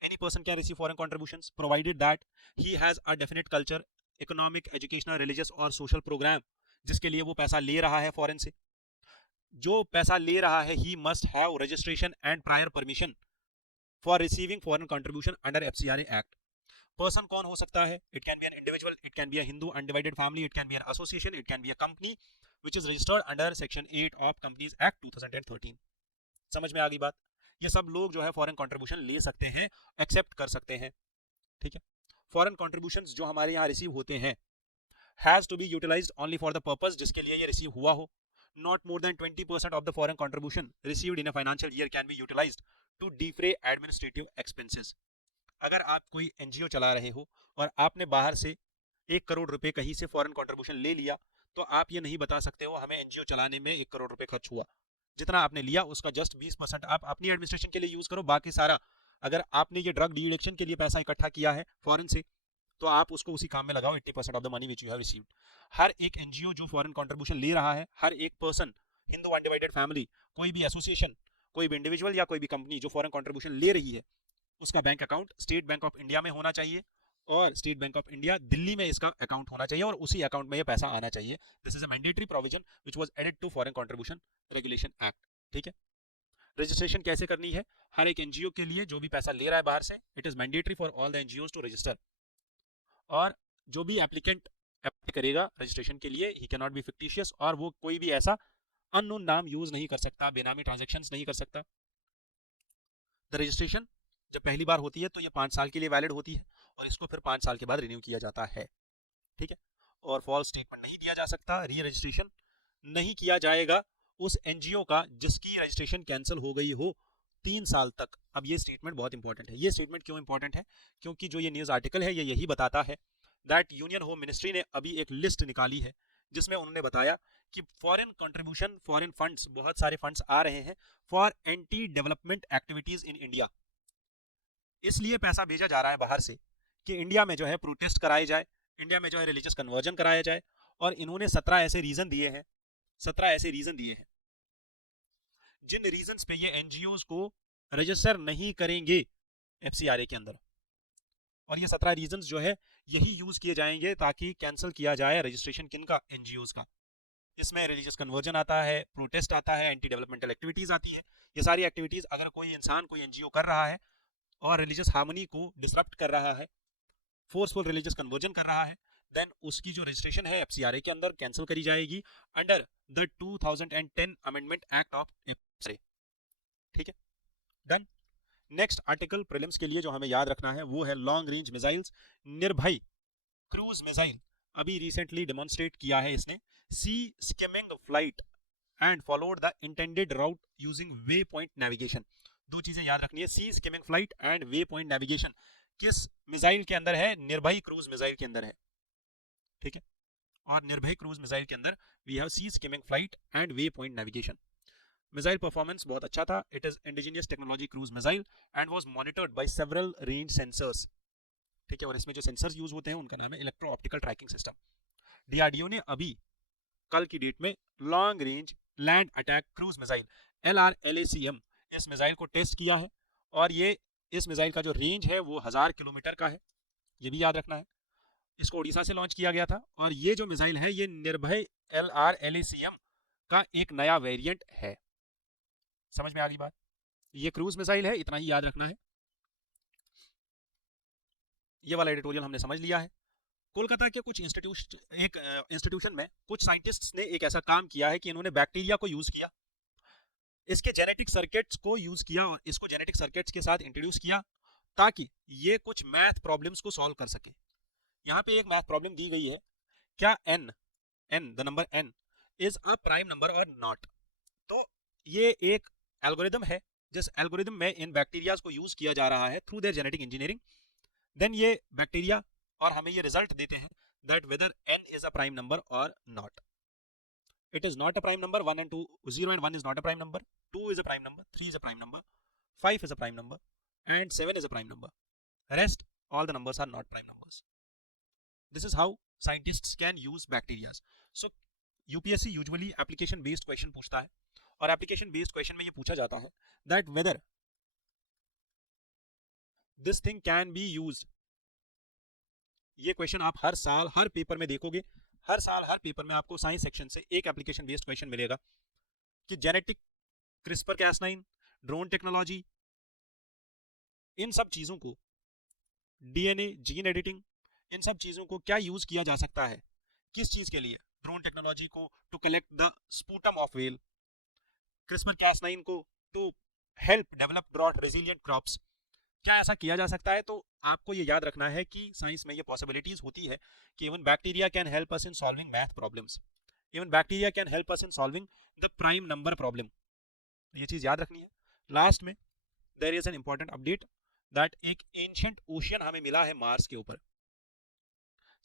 Any person can receive foreign contributions provided that he has a definite culture, economic, educational, religious और social program जिसके लिए वो पैसा ले रहा है foreign से। जो पैसा ले रहा है he must have registration and prior permission for receiving foreign contribution under FCRA Act. Person कौन हो सकता है? It can be an individual, it can be a Hindu undivided family, it can be an association, it can be a company which is registered under Section 8 of Companies Act 2013. समझ में आ गई बात? ये सब लोग जो है फॉरेन कंट्रीब्यूशन ले सकते हैं, एक्सेप्ट कर सकते हैं, ठीक है। फॉरेन कंट्रीब्यूशंस जो हमारे यहाँ रिसीव होते हैं has to be utilised only for the purpose जिसके लिए ये रिसीव हुआ हो। Not more than 20% of the foreign contribution received in a financial year can be utilised to defray administrative expenses. अगर आप कोई एनजीओ चला रहे हो और आपने बाहर से 1 करोड़ रुपए कहीं से फॉरेन कंट्रीब्यूशन ले लिया, तो आप ये नहीं बता सकते हो हमें एनजीओ चलाने में 1 करोड़ रुपए खर्च हुआ। जितना आपने लिया उसका जस्ट 20% आप अपनी एडमिनिस्ट्रेशन के लिए यूज करो, बाकी सारा अगर आपने ये ड्रग डी एडिक्शन के लिए पैसा इकट्ठा किया है फॉरेन से तो आप उसको उसी काम में लगाओ। 80% of the money which you have received. हर एक एनजीओ जो फॉरेन कंट्रीब्यूशन ले रहा है, हर एक पर्सन, हिंदू अनडिवाइडेड फैमिली, कोई भी एसोसिएशन, कोई भी इंडिविजुअल या कोई भी कंपनी जो फॉरेन कंट्रीब्यूशन ले रही है, उसका bank account state bank of India में होना चाहिए और state bank of India Delhi में इसका अकाउंट होना चाहिए और उसी अकाउंट में ये पैसा आना चाहिए। This is a mandatory provision which was added to Foreign Contribution Regulation Act, ठीक है। रजिस्ट्रेशन कैसे करनी है? हर एक एनजीओ के लिए जो भी पैसा ले रहा है बाहर से, it is mandatory for all the NGOs to register. और जो भी एप्लीकेंट अप्लाई करेगा रजिस्ट्रेशन के लिए, he can not be fictitious और वो कोई भी ऐसा अननोन नाम यूज नहीं कर सकता, बेनामी ट्रांजैक्शंस नहीं कर सकता। द रजिस्ट्रेशन जब पहली बार होती है तो ये 5 साल के लिए वैलिड होती है और इसको फिर 5 साल के बाद रिन्यू किया जाता है, ठीक है। और फॉल्स स्टेटमेंट नहीं दिया जा सकता, री रजिस्ट्रेशन नहीं किया जाएगा उस एनजीओ का जिसकी रजिस्ट्रेशन कैंसिल हो गई हो 3 साल तक। अब ये स्टेटमेंट बहुत इंपॉर्टेंट है। ये स्टेटमेंट क्यों इंपॉर्टेंट है? क्योंकि जो ये न्यूज़ आर्टिकल है ये यही बताता है दैट यूनियन होम मिनिस्ट्री ने अभी एक लिस्ट निकाली है जिसमें उन्होंने बताया कि फॉरेन कंट्रीब्यूशन, फॉरेन फंड्स, बहुत सारे फंड्स आ रहे हैं for anti development activities in India. इसलिए पैसा भेजा जा रहा है बाहर से कि इंडिया में जो है प्रोटेस्ट कराए जाए, इंडिया में जो है रिलीजियस कन्वर्जन कराया जाए। और इन्होंने 17 ऐसे रीजन दिए हैं, 17 ऐसे रीजन दिए हैं जिन रीजंस पे ये एनजीओज को रजिस्टर नहीं करेंगे एफसीआरए के अंदर। और ये 17 रीजंस जो है यही यूज किए जाएंगे ताकि कैंसिल किया जाए रजिस्ट्रेशन किनका, एनजीओज का। इसमें रिलीजियस कन्वर्जन आता है, प्रोटेस्ट आता है, एंटी डेवलपमेंटल एक्टिविटीज आती है। ये सारी एक्टिविटीज अगर कोई इंसान, कोई एनजीओ कर रहा है और रिलीजियस हार्मनी को डिसरप्ट कर रहा है, फोर्सफुल रिलीजियस कन्वर्जन कर रहा है, देन उसकी जो रजिस्ट्रेशन है एफसीआरए के अंदर कैंसिल करी जाएगी under the 2010 amendment act of FCRA. ठीक है, डन। नेक्स्ट आर्टिकल प्रीलिम्स के लिए जो हमें याद रखना है वो है long range missiles. Nirbhay cruise missile अभी रिसेंटली डेमोन्स्ट्रेट किया है इसने sea skimming flight and followed the intended route using way point navigation. दो चीजें याद रखनी है, sea skimming flight and way point navigation किस मिसाइल के अंदर है, निर्भय क्रूज मिसाइल के अंदर है। ठीक है, और निर्भय क्रूज मिसाइल के अंदर we have sea skimming flight and way point navigation. Missile performance बहुत अच्छा था। It is indigenous technology cruise missile and was monitored by several range sensors. ठीक है, और इसमें जो सेंसर्स यूज होते हैं उनका नाम है electro optical tracking system. DRDO ने अभी कल की डेट में long range land attack cruise missile LRLACM इस मिसाइल को टेस्ट किया है। और ये इस मिसाइल का जो रेंज है वो 1000 किलोमीटर का है, ये भी याद रखना है। इसको उड़ीसा से लॉन्च किया गया था और ये जो मिसाइल है ये निर्भय LRLACM का एक नया वेरिएंट है। समझ में आ गई बात? ये क्रूज मिसाइल है, इतना ही याद रखना है। ये वाला एडिटोरियल हमने समझ लिया है। कोलकाता के कुछ इंस्टीट्यूशन में कुछ साइंटिस्ट्स ने एक ऐसा काम किया है कि इन्होंने बैक्टीरिया को यूज किया, इसके जेनेटिक सर्किट्स को यूज किया और इसको जेनेटिक सर्किट्स के साथ इंट्रोड्यूस किया ताकि ये कुछ मैथ प्रॉब्लम्स को सॉल्व कर सके। यहाँ पे एक मैथ प्रॉब्लम दी गई है, क्या n the number n is a prime number और नॉट। तो ये एक एल्गोरिदम है जिस एल्गोरिदम में इन बैक्टीरियाज को यूज किया जा रहा है through their genetic engineering. Then ये बैक्टीरिया और हमें ये रिजल्ट देते हैं that whether n is a prime number और not. It is not a prime number, 1 and 2, 0 and 1 is not a prime number, 2 is a prime number, 3 is a prime number, 5 is a prime number, and 7 is a prime number. Rest, all the numbers are not prime numbers. This is how scientists can use bacteria. So, UPSC usually application based question पूछता है और application based question में ये पूछा जाता है that whether this thing can be used. ये question आप हर साल हर पेपर में देखोगे, हर साल हर पेपर में आपको साइंस सेक्शन से एक एप्लीकेशन बेस्ड क्वेश्चन मिलेगा कि जेनेटिक, क्रिस्पर कैस9, ड्रोन टेक्नोलॉजी, इन सब चीजों को, डीएनए, जीन एडिटिंग, इन सब चीजों को क्या यूज किया जा सकता है, किस चीज के लिए। ड्रोन टेक्नोलॉजी को to collect the sputum of whale, CRISPR cas nine को to help develop drought resilient crops. क्या ऐसा किया जा सकता है? तो आपको ये याद रखना है कि साइंस में ये पॉसिबिलिटीज होती है कि even bacteria can help us in solving math problems, even bacteria can help us in solving the prime number problem. ये चीज याद रखनी है। लास्ट में there is an important update that एक एंशिएंट ओशियन हमें मिला है मार्स के ऊपर।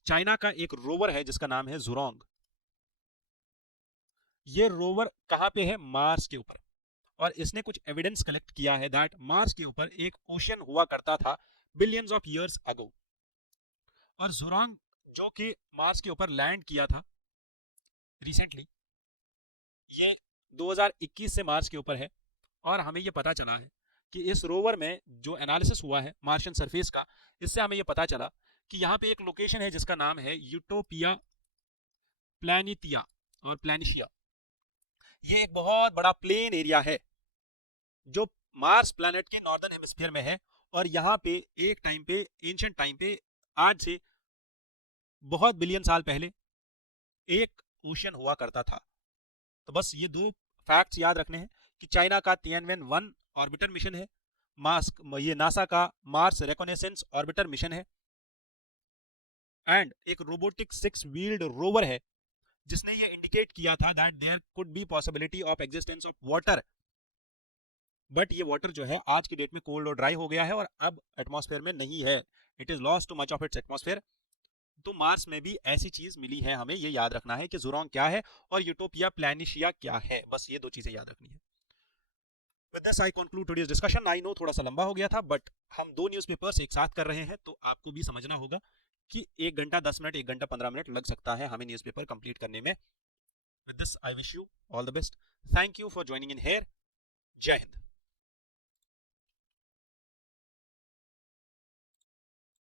चाइना का एक रोवर है जिसका नाम है जुरोंग। ये रोवर कहाँ पे है? मार्स के ऊपर। और इसने कुछ एविडेंस कलेक्ट किया है दैट मार्स के ऊपर एक ओशियन हुआ करता था बिलियंस ऑफ इयर्स अगो। और जुरोंग जो कि मार्स के ऊपर लैंड किया था रिसेंटली, ये 2021 से मार्स के ऊपर है। और हमें ये पता चला है कि इस रोवर में जो एनालिसिस हुआ है मार्शियन सरफेस का, इससे हमें ये पता चला कि यहाँ पे एक लोकेशन है जिसका नाम है यूटोपिया प्लैनिटिया और प्लैनिशिया। ये एक बहुत बड़ा प्लेन एरिया है जो मार्स प्लैनेट के नॉर्दर्न हेमिस्फीयर में है। और यहाँ पे एक टाइम पे, एंशिएंट टाइम पे, आज से बहुत बिलियन साल पहले एक ओशियन हुआ करता था। तो बस ये दो फैक्ट्स याद रखने हैं कि चाइना का Tianwen-1 ऑर्बिटर मिशन है, ये नासा का मार्स रिकॉनेसेंस ऑर्बिटर मिशन है, एंड एक रोबोटिक 6 व्हील्ड रोवर है जिसने ये इंडिकेट किया था that there could be possibility of existence of water. But ये वाटर जो है आज की डेट में कोल्ड और ड्राई हो गया है और अब एटमॉस्फेयर में नहीं है। It is lost too much of its atmosphere. तो मार्स में भी ऐसी चीज मिली है हमें, ये याद रखना है कि ज़ुरोंग क्या है और यूटोपिया प्लानिशिया क्या है, बस ये दो चीजें याद रखनी है। With this I conclude today's discussion. I know थोड़ा सा लंबा हो गया था, बट हम दो न्यूज़पेपर्स एक साथ कर रहे हैं तो आपको भी समझना होगा कि 1 घंटा 10 मिनट 1 घंटा 15 मिनट लग सकता है हमें न्यूज़पेपर कंप्लीट करने में। With this I wish you all the best. Thank you for joining in here. जय हिंद।